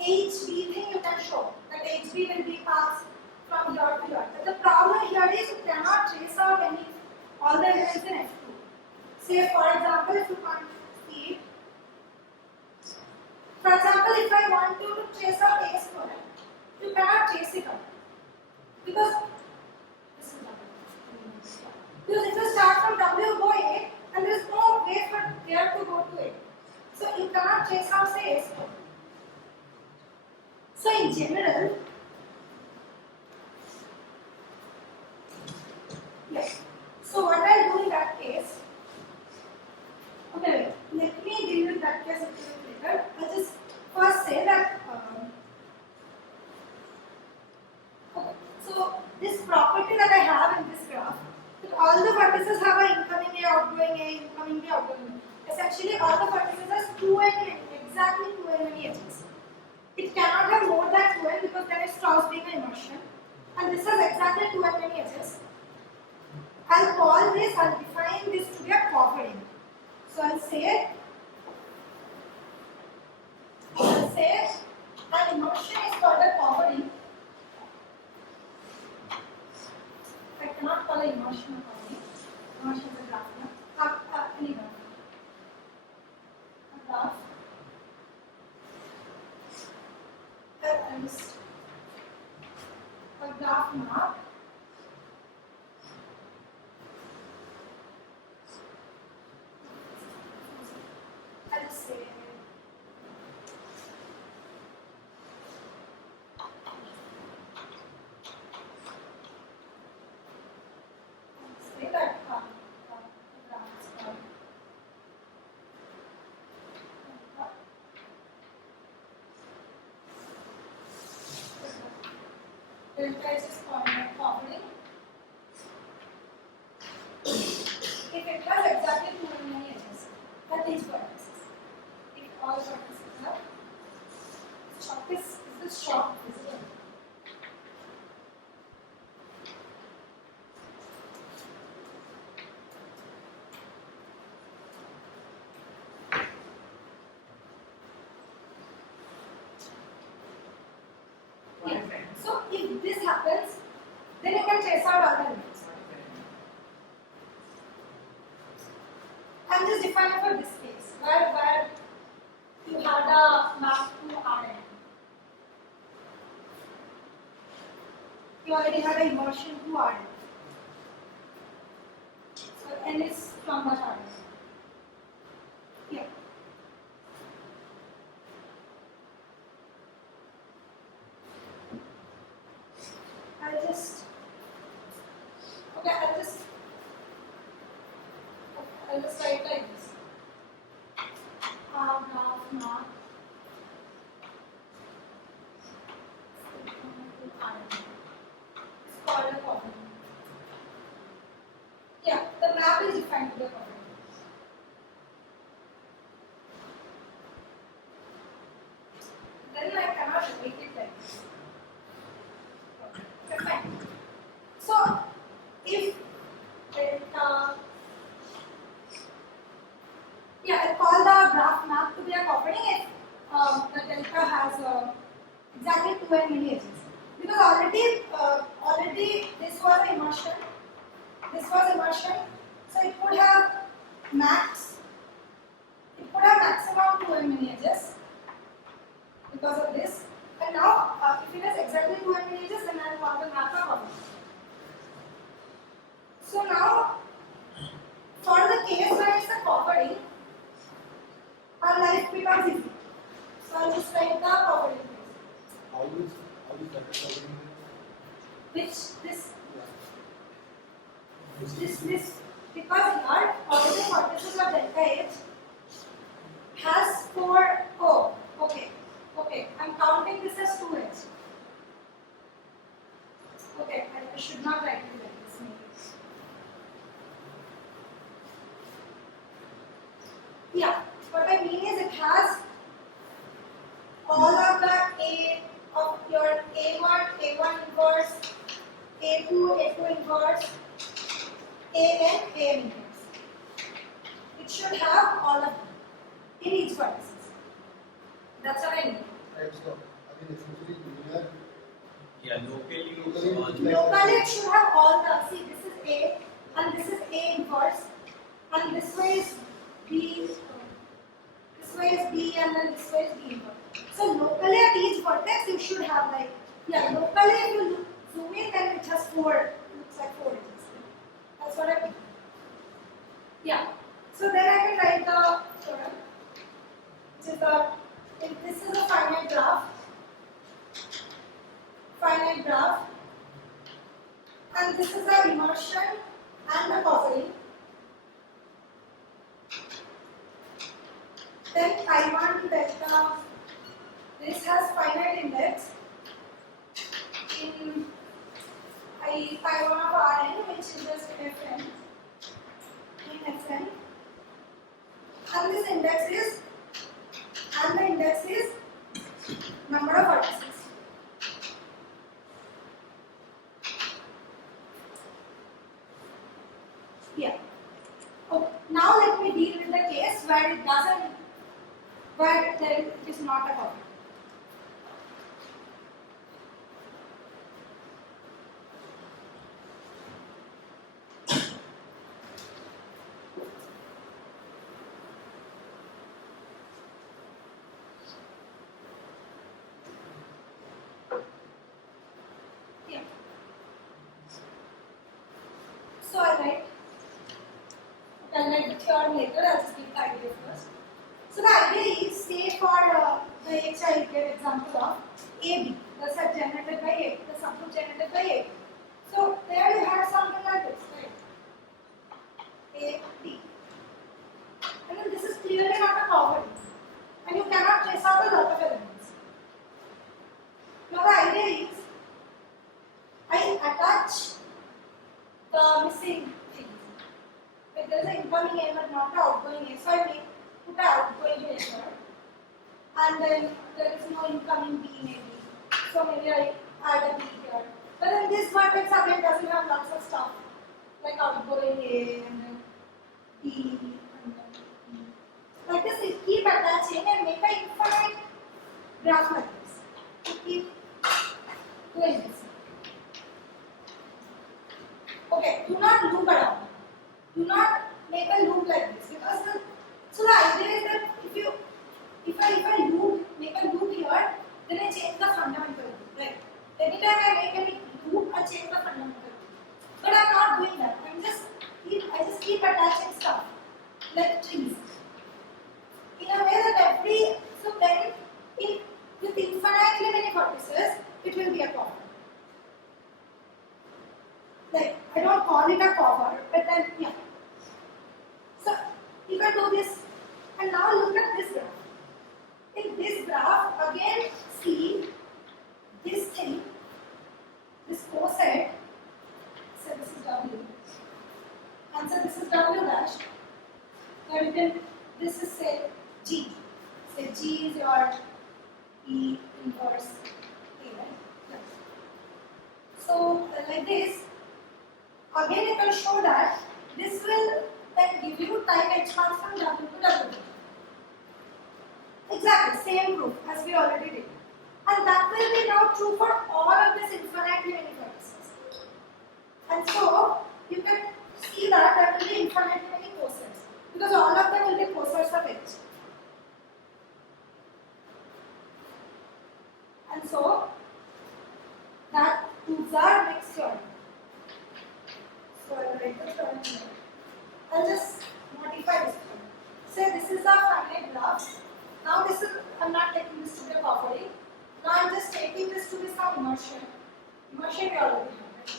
HB thing you can show. That HB will be passed from here to here. But the problem here is you cannot trace out all the elements in F2. Say for example, if you can't see it. For example, if I want you to trace out A square, you cannot trace it out. Because this is W. Because if you start from W, go A, and there is no way for there to go to A. So you cannot trace out say A square. So in general, yes. So what I'll do in that case, okay, let me deal with that case a little later. I'll just first say that, okay, so this property that I have in this graph, that all the vertices have an incoming A, outgoing A, incoming B, outgoing B. Essentially all the vertices has 2n, exactly 2n many edges. It cannot have more than 2n because then it stops being an immersion. And this has exactly 2n many edges. I'll call this, I'll define this to be a covering. So I'll say an immersion is called a covering. I cannot call an immersion a covering. Immersion is a graph. Any graph. A graph. A graph map. I'll say delta H is covering if it has exactly 2 many edges at each vertices. If all vertices are chalk is this chalk visible? Yeah. So if this happens, then you can trace out other limits. I'm just defining for this case where you had a map to Rn. You already had an immersion to Rn. So n is from that Rn. Yeah. I'll just write like this. Graph map it's called a coordinate. Yeah, the map is defined to be a coordinate. Then I cannot write it like this. Okay, fine. So if delta, I call the graph map to be a coordinate if the delta has exactly 2n many edges. Because already this was immersion, so it could have maximum 2n many edges because of this. And now, if it has exactly 2n many edges, then I will call the map a coordinate. So now, for the case where it's a property, our life becomes easy. So I'll just write the property. How is that covering? Which this because here orbital vertices of delta H has 4. Oh, okay. I'm counting this as 2h. Okay, I should not write it like this. Maybe. Yeah, what I mean is it has all of the A of your A1 inverse, A2 inverse, AN inverse. It should have all of them in each vertices. That's what I mean. Right, so again, essentially linear. Yeah, locally. Locally, it should have all the. See, this is A, and this is A inverse, and this way is B. This way is B, and then this way is B inverse. So locally at each vertex, you should have like locally if you zoom in, then it has 4. Looks like 4 edges. That's what I mean. Yeah. So then I can write the theorem, which is if this is a finite graph, and this is the immersion and the causality, then I1 delta, this has finite index in I1 of Rn, which is just Fn in Fn, and this index is number of vertices. Yeah. Okay. Now let me deal with the case where it is not a coordinate. Yeah. So I'll write the theorem later. I'll just give the idea first. So the idea is, say for the H I give example of AB, the set generated by A, the subgroup generated by A. So there you have something like this, right? A, B. And then this is clearly not a property. And you cannot trace out a lot of elements. Now the idea is, outgoing A. So I put an outgoing A here, and then there is no incoming B maybe. So maybe I add a B here. But then this vertex again doesn't have lots of stuff like outgoing A and then B and then B. Like this, you keep attaching and make an infinite graph like this. You keep doing this. Okay, do not loop around. Do not make a loop like this because so the idea is that if I loop, make a loop here, then I change the fundamental loop, right? Anytime I make any loop, I change the fundamental loop. But I'm not doing that. I just keep attaching stuff like trees. In a way that so then with infinitely many vertices, it will be a cover. Like I don't call it a cover, but then yeah. So if I do this, and now look at this graph. In this graph, again see this thing, this coset. So this is W, and so this is W dash. Now you can, this is say G. Say G is your E inverse A, right? Yeah. So like this. Again, it will show that this will then give you type H transform W to W. Exactly, same proof as we already did. And that will be now true for all of these infinitely many vertices. And so, you can see that there will be infinitely many cosets because all of them will be cosets of H. And so, that proves our next theorem. So I will write the theorem here. I'll just modify this theorem. Say this is a finite graph. Now this is, I'm not taking this to be a property. Now I'm just taking this to be some immersion. Immersion we already have, right?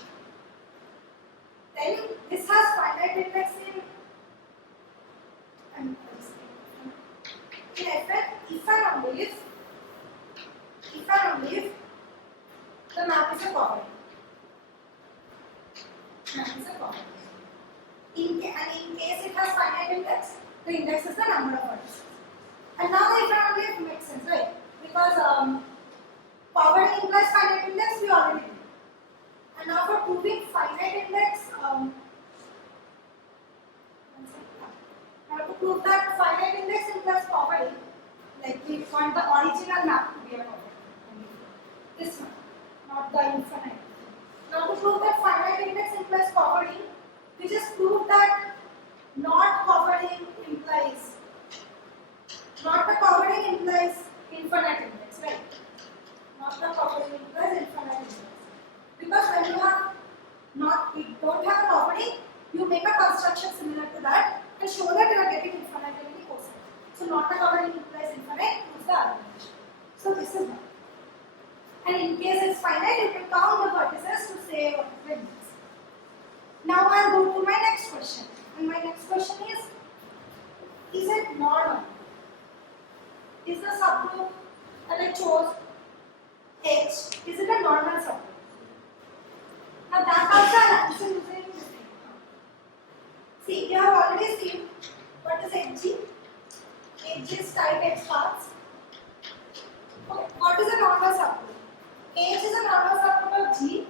Then this has finite index in effect, if and only if the map is a property. In case it has finite index, the index is the number of vertices. And now the if and makes sense, right? Because power implies finite index, we already did. And now for proving finite index, now to prove that finite index implies poverty, like we want the original map to be a poverty. This one, not the infinite. Now to prove that finite index implies poverty, we just prove that not covering implies, not the covering implies infinite index, right? Not the covering implies infinite index. Because when you don't have a property, you make a construction similar to that and show that you are getting infinite many cosine. So not the covering implies infinite proves the argument. So this is one. And in case it's finite, you can count the vertices to say what it means. Now I'll go to my next question. And my next question is it normal? Is the subgroup that I chose H, is it a normal subgroup? Now that also I'll answer using this thing. See, you have already seen what is HG. HG is type H paths. Okay, what is a normal subgroup? H is a normal subgroup of G.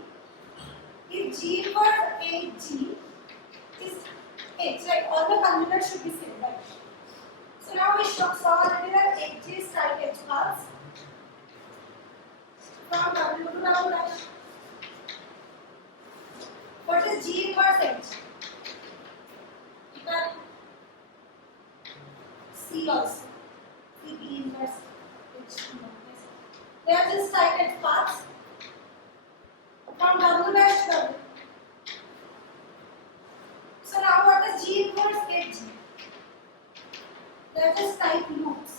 If G inverse HG is H, right? All the conjugates should be same, right? So now we saw already that HG is type H paths. From W to W dash. What is G inverse H? You can see also. See B inverse H. They are just type H paths. From W dash to W. So now what is G inverse HG? They are just type loops.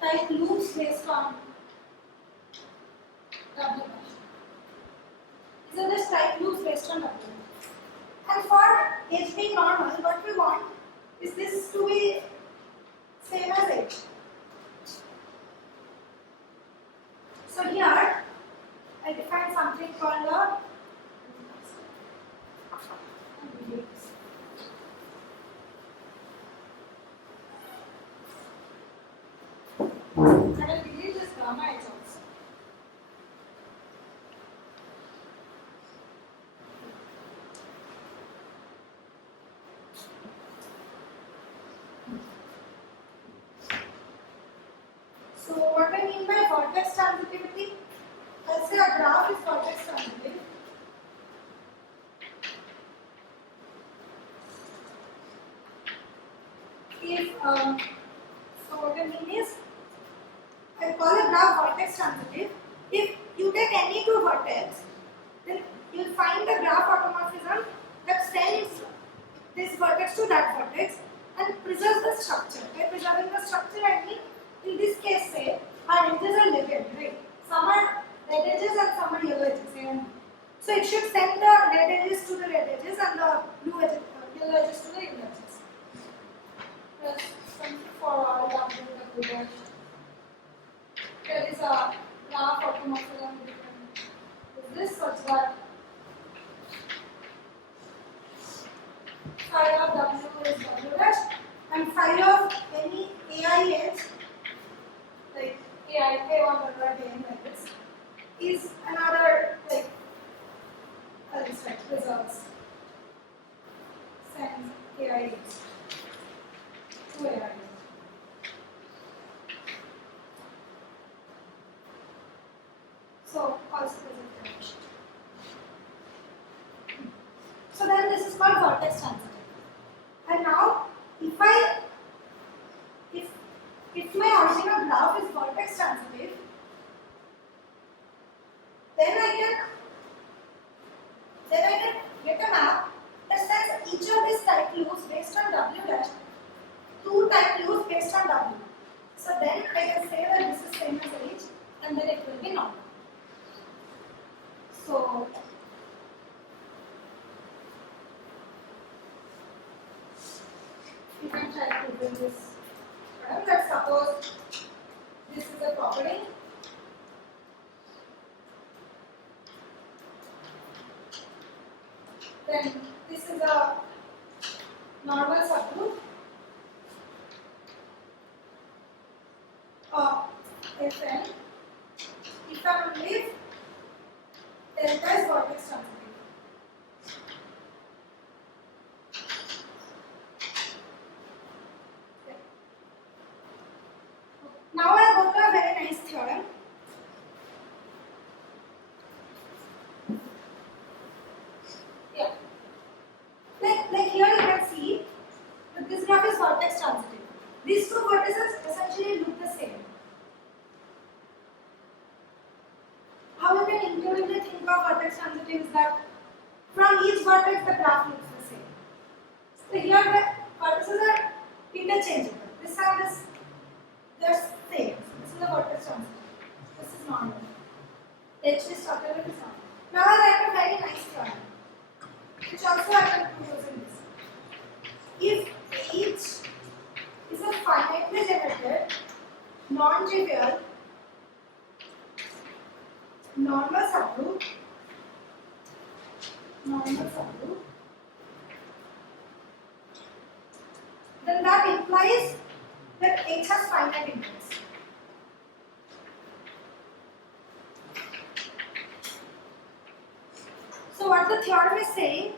Type loops based on W dash. These are just type loops based on W. And for H being normal, what we want is this to be same as H. So here, I define something called a vertex transitivity. I'll say a graph is vertex transitive if so what I mean is I call a graph vertex transitive if you take any two vertex, then you'll find the graph automorphism that sends this vertex to that vertex and preserves the structure. By preserving the structure, I mean in this case, say our edges are level, right? Some are red edges and some are yellow edges. So it should send the red edges to the red edges and the blue edges, yellow edges to the yellow edges. Plus something for all the dash. There is a graph automorphism with this such that phi of W is W dash and phi of any AI edge like AI K1 or K like this is another like results sends AI edge to AI edge. So also presentation. So then this is called vertex transitive. And now if my original graph is vertex transitive, then I can get a map that says each of these type loops based on W dash, two type loops based on W. So then I can say that this is same as H and then it will be normal. So you can try to do this. Let's suppose this is a property. Then this is a normal subgroup. Fn. If I will leave delta is vertex transitive. Okay. Now I go to a very nice theorem. Yeah. Like here you can see that this graph is vertex transitive. These two vertices essentially look the same. How you can intuitively think of vertex transitive is that from each vertex the graph looks the same. So here the vertices are interchangeable. This and this, they're same. This is the vertex transitive. This is normal. H is structure is normal. Now I write a very nice theorem, which also I can prove in this. If H is a finitely generated, non-trivial, normal subgroup, then that implies that H has finite index. So what the theorem is saying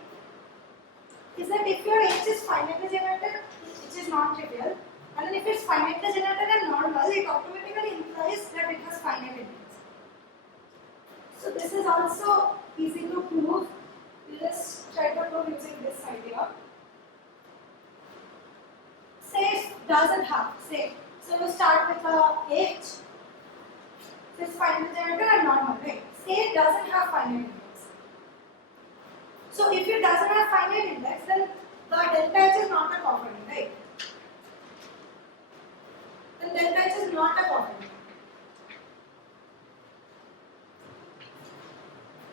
is that if your H is finitely generated, which is non-trivial, and then if it's finitely generated and normal, it automatically implies that it has finite index. So this is also easy to prove. We'll just try to prove using this idea. Say it doesn't have, so you start with a H, so it's finitely generated and normal, right? Say it doesn't have finite index. So if it doesn't have finite index, then the delta H is not a cofactor, right? Then delta H is not a cofactor.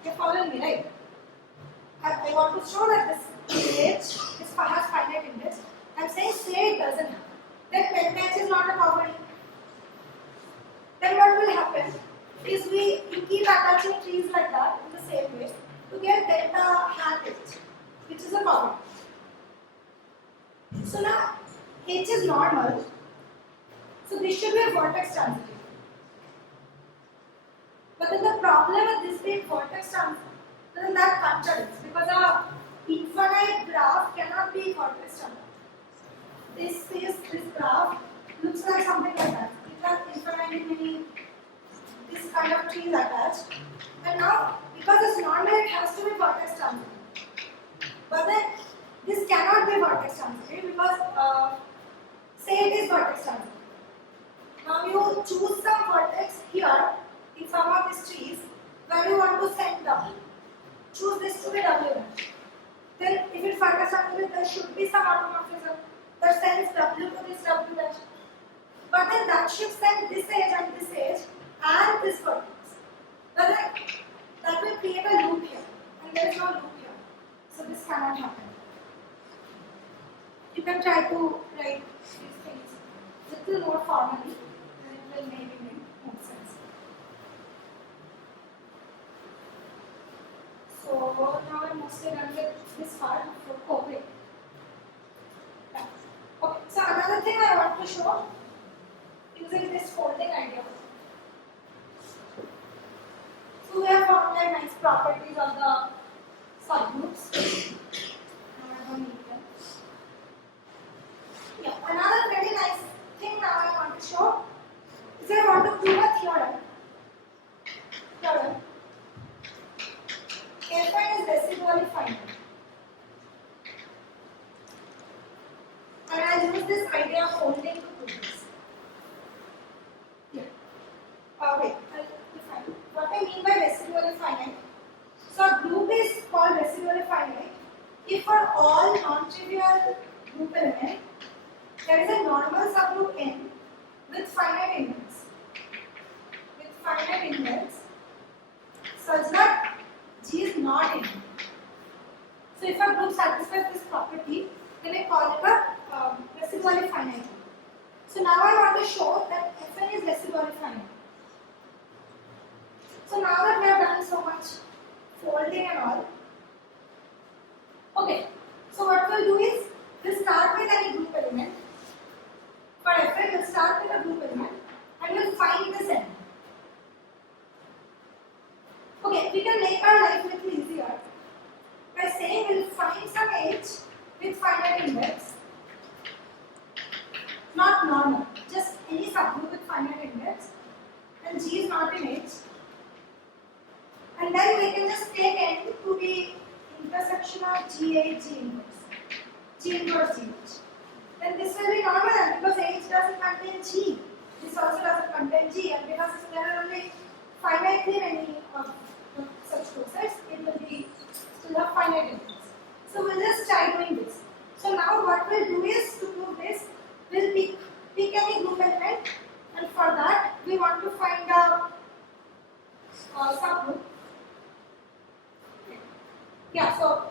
You're following me, right? I want to show that this H has finite index. I'm saying say it doesn't have. Then delta H is not a cofactor. Then what will happen is we keep attaching trees like that in the same way to get delta hat H, which is a cofactor. So now H is normal. So this should be a vertex transitive. But then the problem with this being vertex transitive, then that contradicts because a infinite graph cannot be vertex transitive. This graph looks like something like that. It has infinitely many kind of trees attached. And now, because it's non-direct, it has to be vertex transitive. But then, this cannot be vertex transitive because, say it is vertex transitive. Now you choose some vertex here in some of these trees where you want to send W. Choose this to be W. Then, if it's vertex transitive, there should be some automorphism that sends W to this W dash. But then that should send this edge and this vertex. But then that will create a loop here, and there is no loop here. So this cannot happen. You can try to write these things a little more formally, and it will maybe make more sense. So now I'm mostly done with this part for COVID. Yeah. Okay, so another thing I want to show using this folding idea. So we have found the nice properties of the subgroups. I don't need them. Yeah, another very nice thing now I want to show is I want to prove a theorem. Fn is residually finite. And I'll use this idea of folding to prove this. Yeah. Wait, I'll define what I mean by residually finite. So a group is called residually finite if for all non-trivial group elements there is a normal subgroup N with finite index. Such that G is not in. So if a group satisfies this property, then I call it a residually finite. So now I want to show that Fn is residually finite. So now that we have done so much folding and all, okay. So what we'll do is we'll start with any group element. For Fn, we'll start with a group element and we'll find this N. Okay, we can make our life a little easier by saying we'll find some H with finite index, not normal, just any subgroup with finite index, and G is not in H. And then we can just take N to be intersection of GH, G inverse GH. Then this will be normal because H doesn't contain G. This also doesn't contain G, and because there are only finitely many of such processes, it will be still a finite index. So we'll just try doing this. So now what we'll do is to prove this, we'll pick any group element, and for that we want to find a subgroup. Yeah, so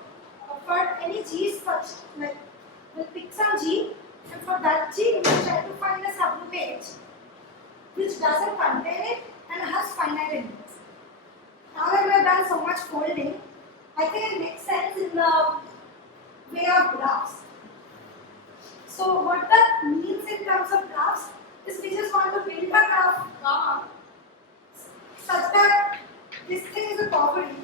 for any G such, like we'll pick some G, and for that G we'll try to find a subgroup H which doesn't contain it and has finite index. Now that we have done so much folding, I think it makes sense in the way of graphs. So what that means in terms of graphs is we just want to build a graph gamma such that this thing is a poverty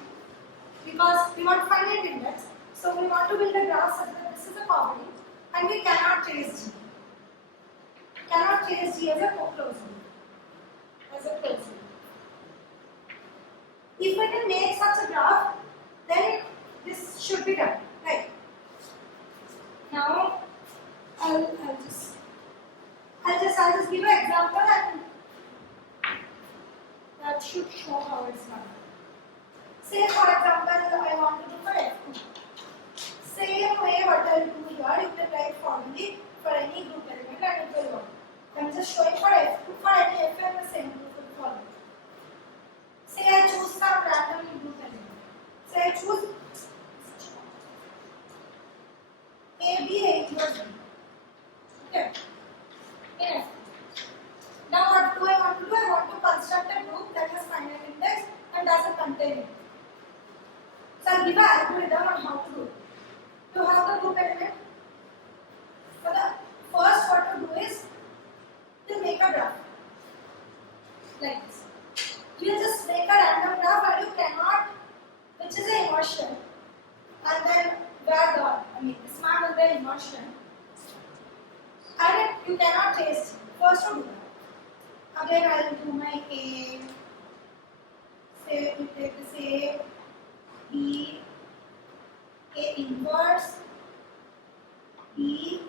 because we want finite index. So we want to build a graph such that this is a poverty and we cannot trace G. Cannot trace G as a closed loop. If we can make such a graph, then this should be done, right? Now, I'll just give an example and that should show how it's done. Say for example, I want to do for F2. Same way what I'll do here, you can write formally for any group element and it will work. I'm just showing for F2, for any Fn the same group will follow. Say I choose some random group element. Say I choose A, B, A equals B. Okay. In F2. Now what do I want to do? I want to construct a group that has finite index and doesn't contain it. So I'll give an algorithm on how to do it. You have the group element. For the first what to do is to make a graph like this. You just make a random graph where you cannot, which is an inversion, and then where this man will be inversion, and you cannot trace. First to do that. Again I will do my A, say you take this A, B, A inverse, B,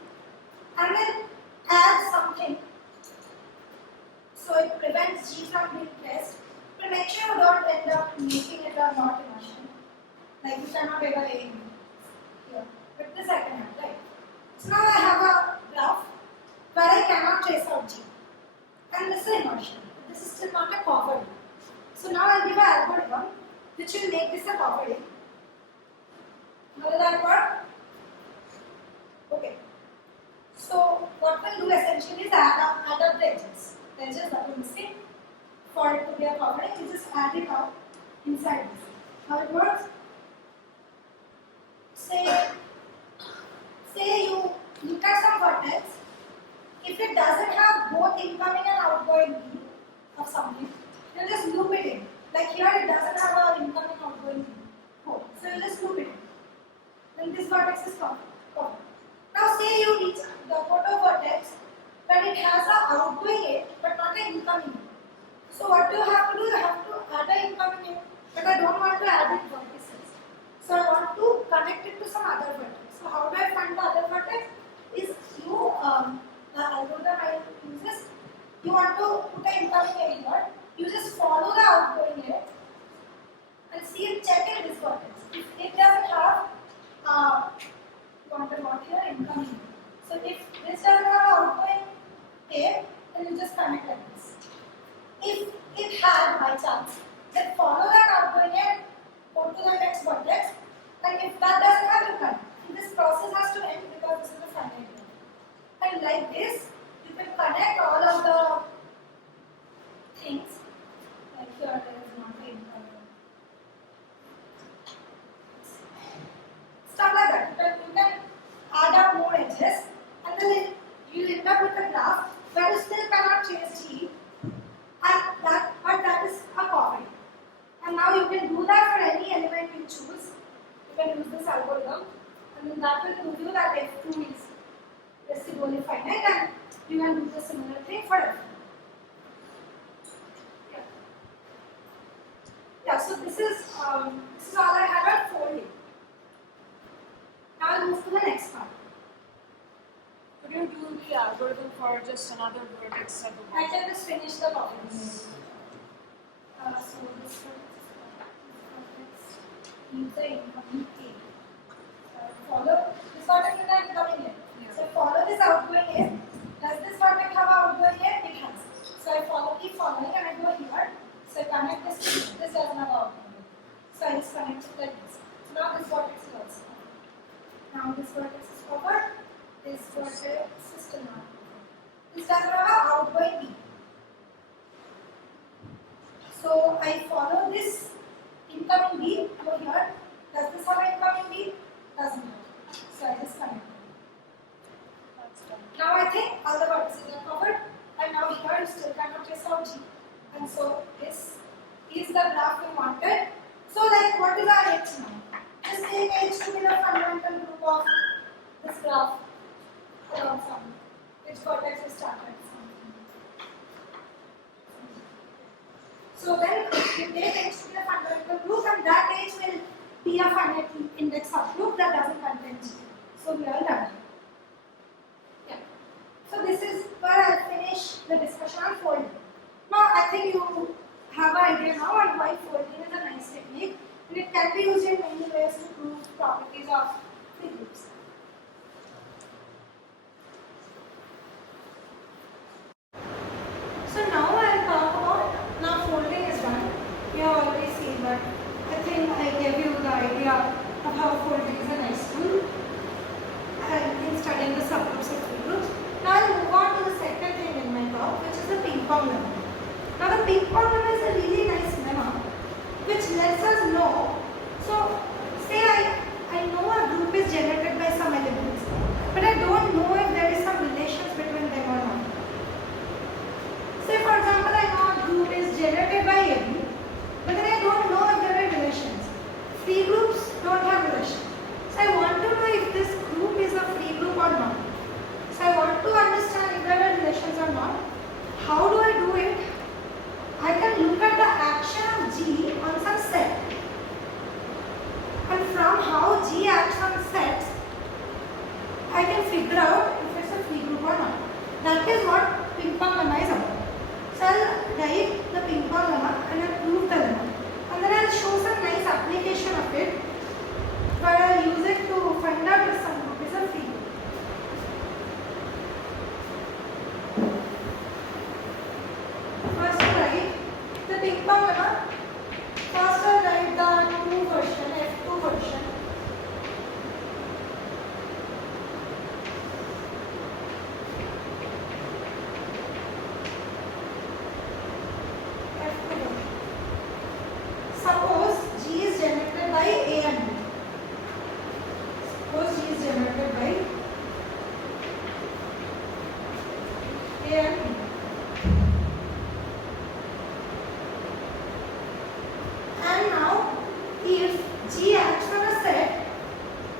and then add something so it prevents G from being pressed. But make sure you don't end up making it a not emotion. Like you cannot take a A here. But this I can have, right? So now I have a graph where I cannot trace out G. And this is immersion. This is still not a poverty. So now I'll give an algorithm which will make this a poverty. How will that work? Okay. So what we'll do essentially is add up the edges. The edges that we're missing for it to be a poverty, you just add it up inside this. How it works? Say you look at some vertex. If it doesn't have both incoming and outgoing B of something, then just loop it in. Like here it doesn't have an incoming and outgoing B. Oh, so you just loop it in. Then this vertex is covered. Now say you reach the photo vertex but it has an outgoing A but not an incoming A. So what do you have to do? You have to add an incoming A, but I don't want to add it vertices. So I want to connect it to some other vertex. So how do I find the other vertex? Is you the algorithm I use is you want to put an incoming A here. You just follow the outgoing A and see it check in this vertex. If it doesn't have you want to what here incoming. So if this doesn't have outgoing A, then you just connect like this. If it had by chance, then follow that outgoing A, go to the next vertex, and if that doesn't have, you connect. And this process has to end because this is the finite graph. And like this, you can connect all of the things. Like here, there is not the incoming. Stuff like that. You can add up more edges, and then you end up with a graph where you still cannot change G, but that is a copy. And now you can do that for any element you choose. You can use this algorithm, and then that will prove you that F2 is residually finite, and you can do the similar thing for F1. Yeah. So this is all I have at folding. Now I'll move to the next part. Could you do the algorithm for just another vertex set of I can just finish the problems. So this vertex needs the incoming A. Follow this vertex is the incoming A. Yeah. So follow this outgoing A. Does this vertex have outgoing A? It has. So I keep following and I go here. So I connect this to this. This doesn't have outgoing A. So I just connect it like this. So now this vertex is also covered. Now this vertex is covered. This vertex is still not covered. This doesn't have an outgoing B. So I follow this incoming B over here. Does this have an incoming B? Doesn't have. So I just connect it. That's done. Now I think all the vertices are covered, and now here you still cannot trace out G. And so this is the graph we wanted. So like what is our H now? Just take H to be the fundamental group of this graph around some which vertex we started. So then you take H to be the fundamental group, and that H will be a finite index subgroup that doesn't contain G. So we are done. Yeah. So this is where I'll finish the discussion on folding. Now I think you have an idea now on why folding is a nice technique, and it can be used in many ways to prove properties of free groups. So now I'll talk about, now folding is done. You have already seen, but I think I gave you the idea of how folding is a nice tool in studying the subgroups of free groups. Now I'll move on to the second thing in my talk, which is the Ping-Pong lemma. Now the Ping-Pong lemma is a really nice lemma which lets us know. So say I know a group is generated by some elements, but I don't know if there is some relations between them or not. Say for example, I know a group is generated by AB, but then I don't know if there are relations. Free groups don't have relations. So I want to know if this group is a free group or not. So I want to understand if there are relations or not. How do I do it? I can look at the action of G on Ping-Pong lemma. First I'll write the 2 version, F2 version. F2 version. Suppose G is generated by A and B. Suppose G is generated by A and B. And now, if G acts on a set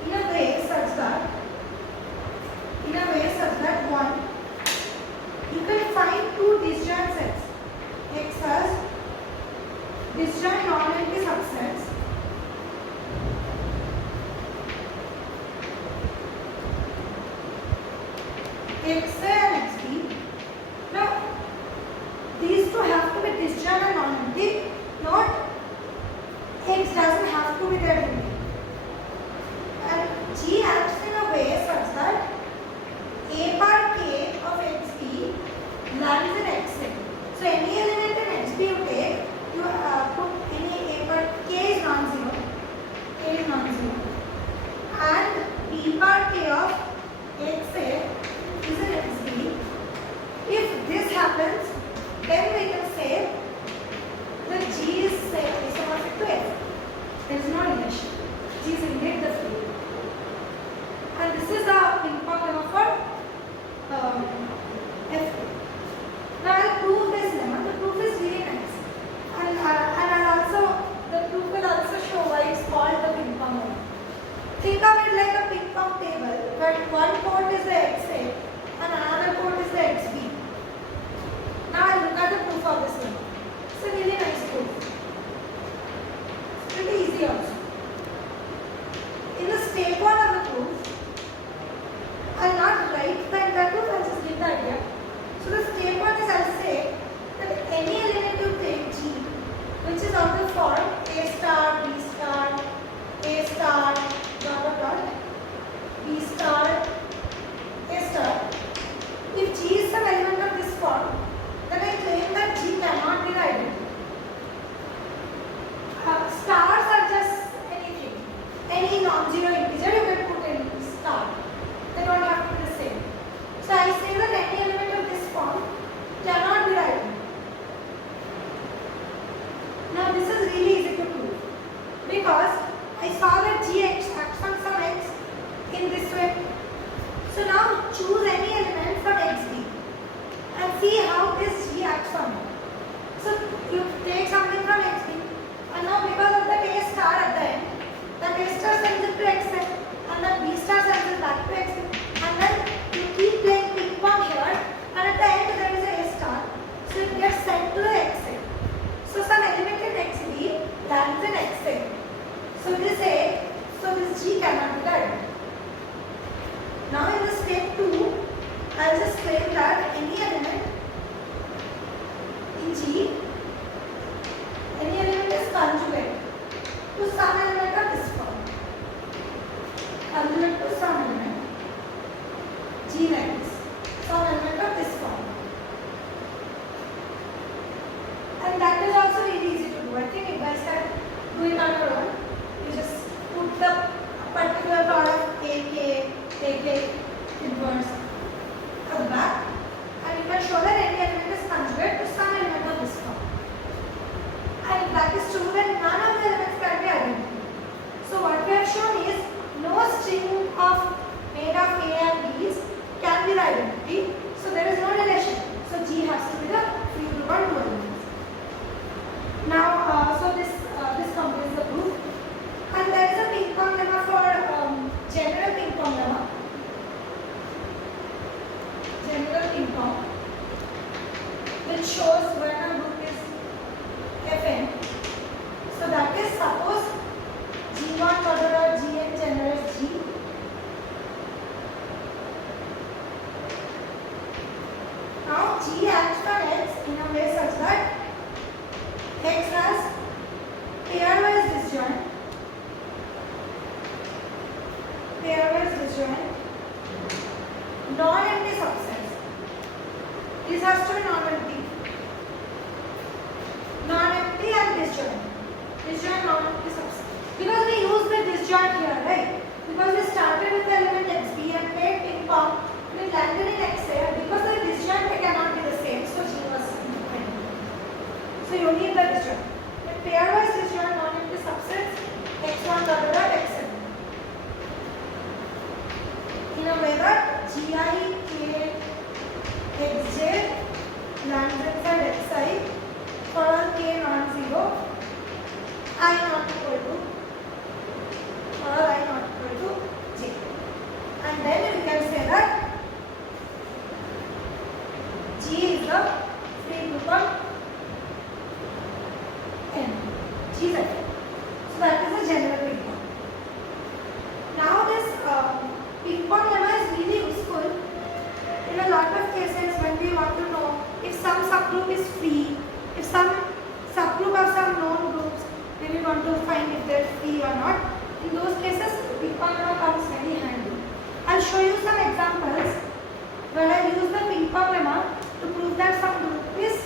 in a way such that, one, you can find two disjoint sets. X has disjoint non-empty subsets. X A and X B. Now, these two have to be disjoint and non-empty, not X doesn't have to be there only. And G acts in a way such that A bar K of XB lands in Xa. So any element in XB you take, you put any A bar K is non-zero. And B bar K of Xa is in XB. If this happens, then we can say that G is isomorphic to F. There is no relation. G is indeed the field. And this is the Ping-Pong lemma for F. Now I'll prove this lemma. The proof is really nice. And the proof will also show why it's called the Ping-Pong lemma. Think of it like a Ping-Pong table where one port is the Xa and another port is the Xb. Now I'll look at the proof of this lemma. It's a really nice proof. It's pretty easy also. In the step 1 of the proof, I'll not write the entire proof, I'll just give the idea. So the step 1 is I'll say that any element you take G, which is of the form A star, B star, A star, dot dot, B star, A star. If G is some element of this form, then I claim that G cannot be the identity. Stars are just anything. Any non-zero integer you can put in star. They don't have to be the same. So I say that any element of this form cannot be the identity. Now this is really easy to prove because I saw that G acts on some X in this way. So now choose any element from XD and see how this G acts on it. So you take something from XD and now because of that A star at the end, that A star sends it to Xn and that B star sends it back to Xn and then you keep playing Ping-Pong here and at the end there is a star. So it gets sent to the Xn. So some element in XB lands in Xn. So this G cannot be the identity. Now in the step 2, I'll just claim that any element in G, any element is conjugate to some element of this form. Conjugate to some element, G like this, some element of this form. And that is also really easy to do. I think if you guys can do it on your own, you just put the particular product AK inverse at the back and you can show that any element is conjugate to some element of this form. And if that is true, then none of the elements can be identical. So what we have shown is no string of made of A and B's can be the identity. So there is no relation. So G has to be the free group on two elements. Now, so this completes the proof. And there is a Ping-Pong lemma for general Ping-Pong lemma. General Ping-Pong, which shows when a group is Fn. So that is suppose G1 order or Gn generates G. Now G acts on X in a way such that X has pairwise disjoint, non-empty subsets. This has to be non-empty disjoint. Disjoint non-empty subset. Because we use the disjoint here, right? Because we started with the element xb and played ping-pong, we landed in xa. Because the disjoint they cannot be the same, so G was independent. So you need the disjoint. With pairwise disjoint non-empty subsets, x1 double dot xn. In a way that gi k xj lands inside xi for all k non-zero, I not equal to, for all I not equal to j. And then we can say that G is the free group of n. G is f. So that is the general ping-pong. Now this ping-pong lemma is really useful in a lot of cases when we want to know if some subgroup is free, if some subgroup of some known groups, then we want to find if they're free or not. In those cases, ping-pong lemma comes very handy. I'll show you some examples where I use the ping-pong lemma to prove that some group is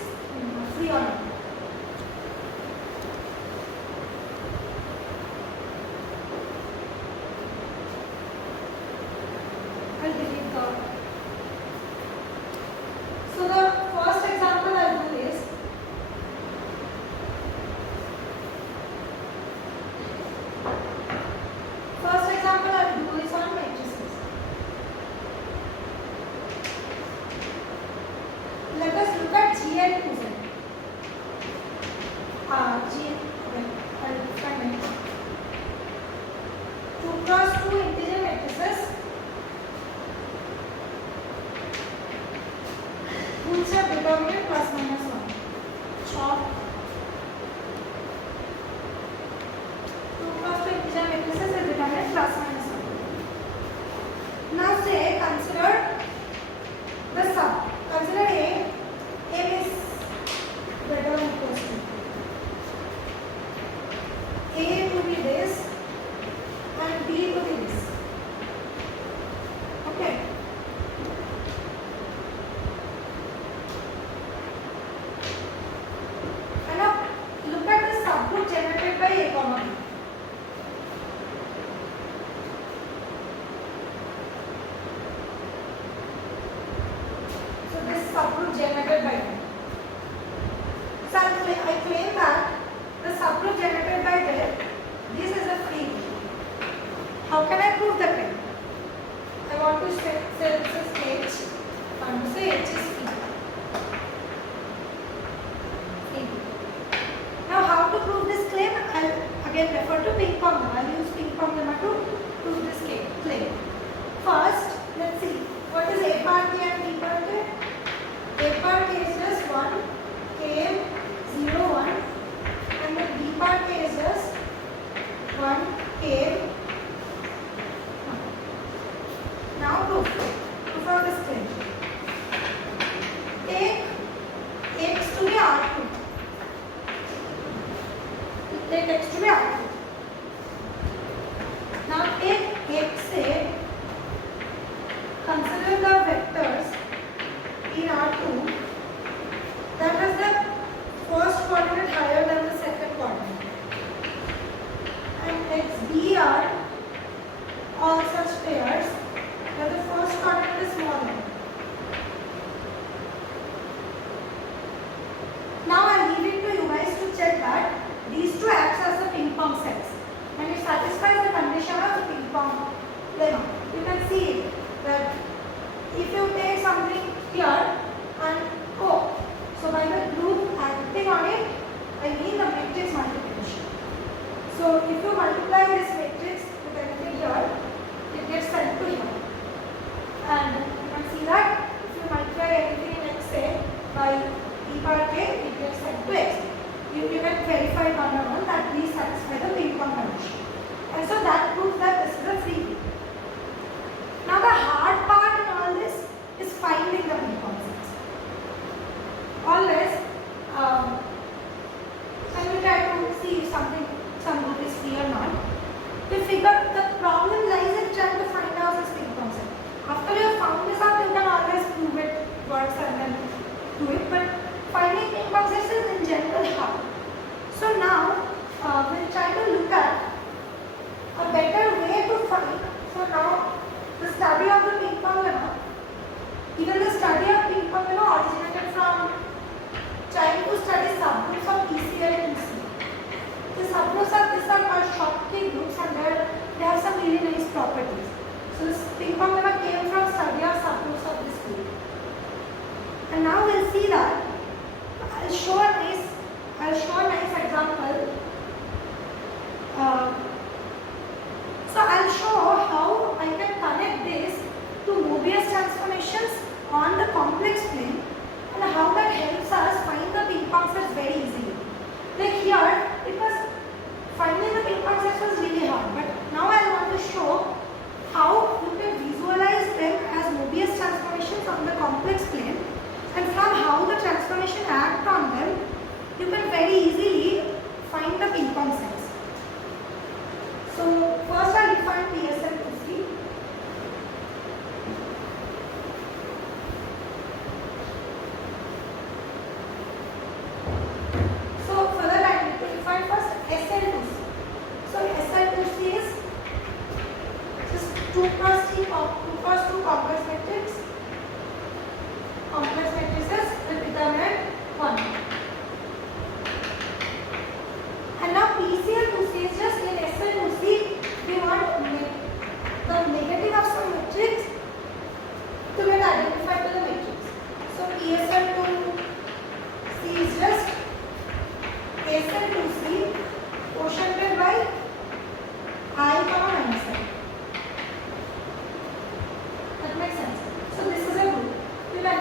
free or not. I'll delete the. So the first example I'll do is on matrices. Let us look at G and 2Z. G, okay, I'll find it. 2 cross 2 integer matrices whose are determinant plus minus 1. Chalk. 2 cross 2 integer matrices is determinant plus minus 1. Now say consider the sum. Consider A is greater than equals to A to be this and B to be this. Okay. And now look at the subgroup generated by A comma B. Subgroup generated by them. So I claim that the subgroup generated by them, this is a free group. How can I prove the claim? I want to say this is H. I want to say H is free. Now how to prove this claim? I'll again refer to ping-pong lemma. I'll use ping-pong lemma to prove this claim. First, let's see. What is A part K and B part K? A part K is just 1, K 0, 1, and the B part K is just 1, K 1. Now proof of this claim. Take x to be R2. Take x to be R2. Now take x a, consider the vectors in R2 that has the first coordinate higher than the second coordinate, and xb are all such pairs where the first coordinate is smaller. Now I leave it to you guys to check that these two acts as the ping-pong sets and it satisfies the condition of the ping-pong lemma. You can see that if you take something here and O, so by the group acting on it, I mean the matrix multiplication. So if you multiply this matrix with anything here, it gets sent to here. And you can see that if you multiply anything in XA by E part K, it gets sent to X. You can verify one by one that these satisfy the ping-pong condition. And so that proves that this is a free group. Now the hard part in all this is finding the ping-pong sets. Always, when we try to see if some group is free or not, we figure the problem lies in trying to find out this ping-pong set. After you have found this out, you can always prove it works and then do it. But finding ping-pong sets is in general hard. So now we'll try to look at a better way to find. So now the study of the Ping-Pong lemma, even the study of Ping-Pong lemma originated from trying to study subgroups of PCL and PC. The subgroups of this are called Schottky groups, and they have some really nice properties. So this Ping-Pong lemma came from study of subgroups of this group. And now we'll see that I'll show a nice example. So I'll show how I can connect this to Mobius transformations on the complex plane, and how that helps us find the Ping-Pong sets very easily. Like here, it was finding the Ping-Pong sets was really hard, but now I want to show how you can visualize them as Mobius transformations on the complex plane, and from how the transformation act on them, you can very easily find the Ping-Pong sets. So first I'll define PSL2C. So for that I need to define first SL2C. So SL2C is just 2 cross 2 complex matrices with determinant 1. And now PCL2C is just in SL2C we want the negative of some matrix to get identified to the matrix. So PSL2C is just SL2C quotiented by I, minus I. That makes sense. So this is a group. You can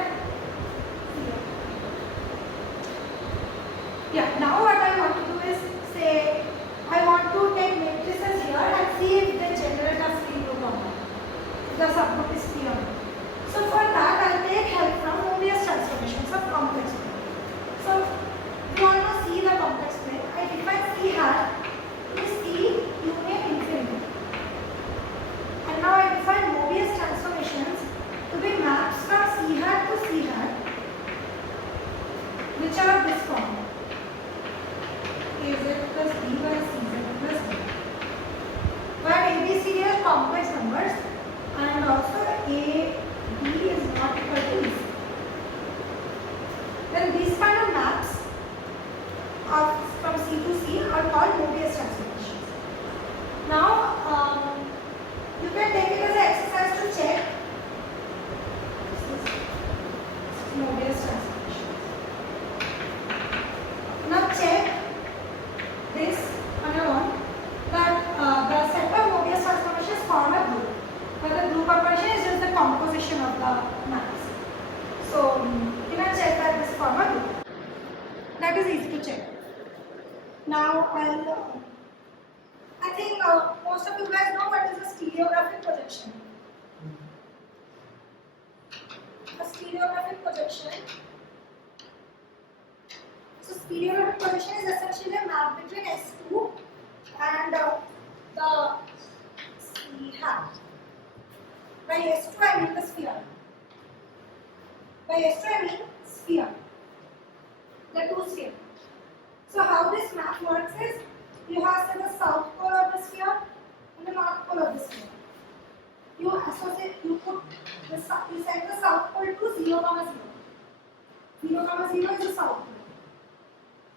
yeah, now what I want to do is say I want to take matrices here and see if they generate a free group or not. If the subgroup is free or not. So for that I will take help from Mobius transformations of complex plane. So you want to see the complex plane. I define C hat is C union infinity. And now I define Mobius transformations to be maps from C hat to C hat, which are of this form. AZ plus B by CZ plus D. Where ABCD are complex numbers, and also AB is not equal to BC. Then these kind of maps from C to C are called Mobius transformations. Now you can take it as an exercise to check. This is Mobius transformations. Now check this on your own that the set of Mobius transformations form a group, but the group operation is just the composition of the maps. So you can check that this form a group. That is easy to check. Now I think most of you guys know what is a stereographic projection. A stereographic projection. So stereographic projection is essentially a map between S2 and the C hat. By S2 I mean the sphere. By S2 I mean sphere. The two spheres. So how this map works is you have the south pole of the sphere and the north pole of the sphere. You send the south pole to 0, 0. 0, 0 is the south pole.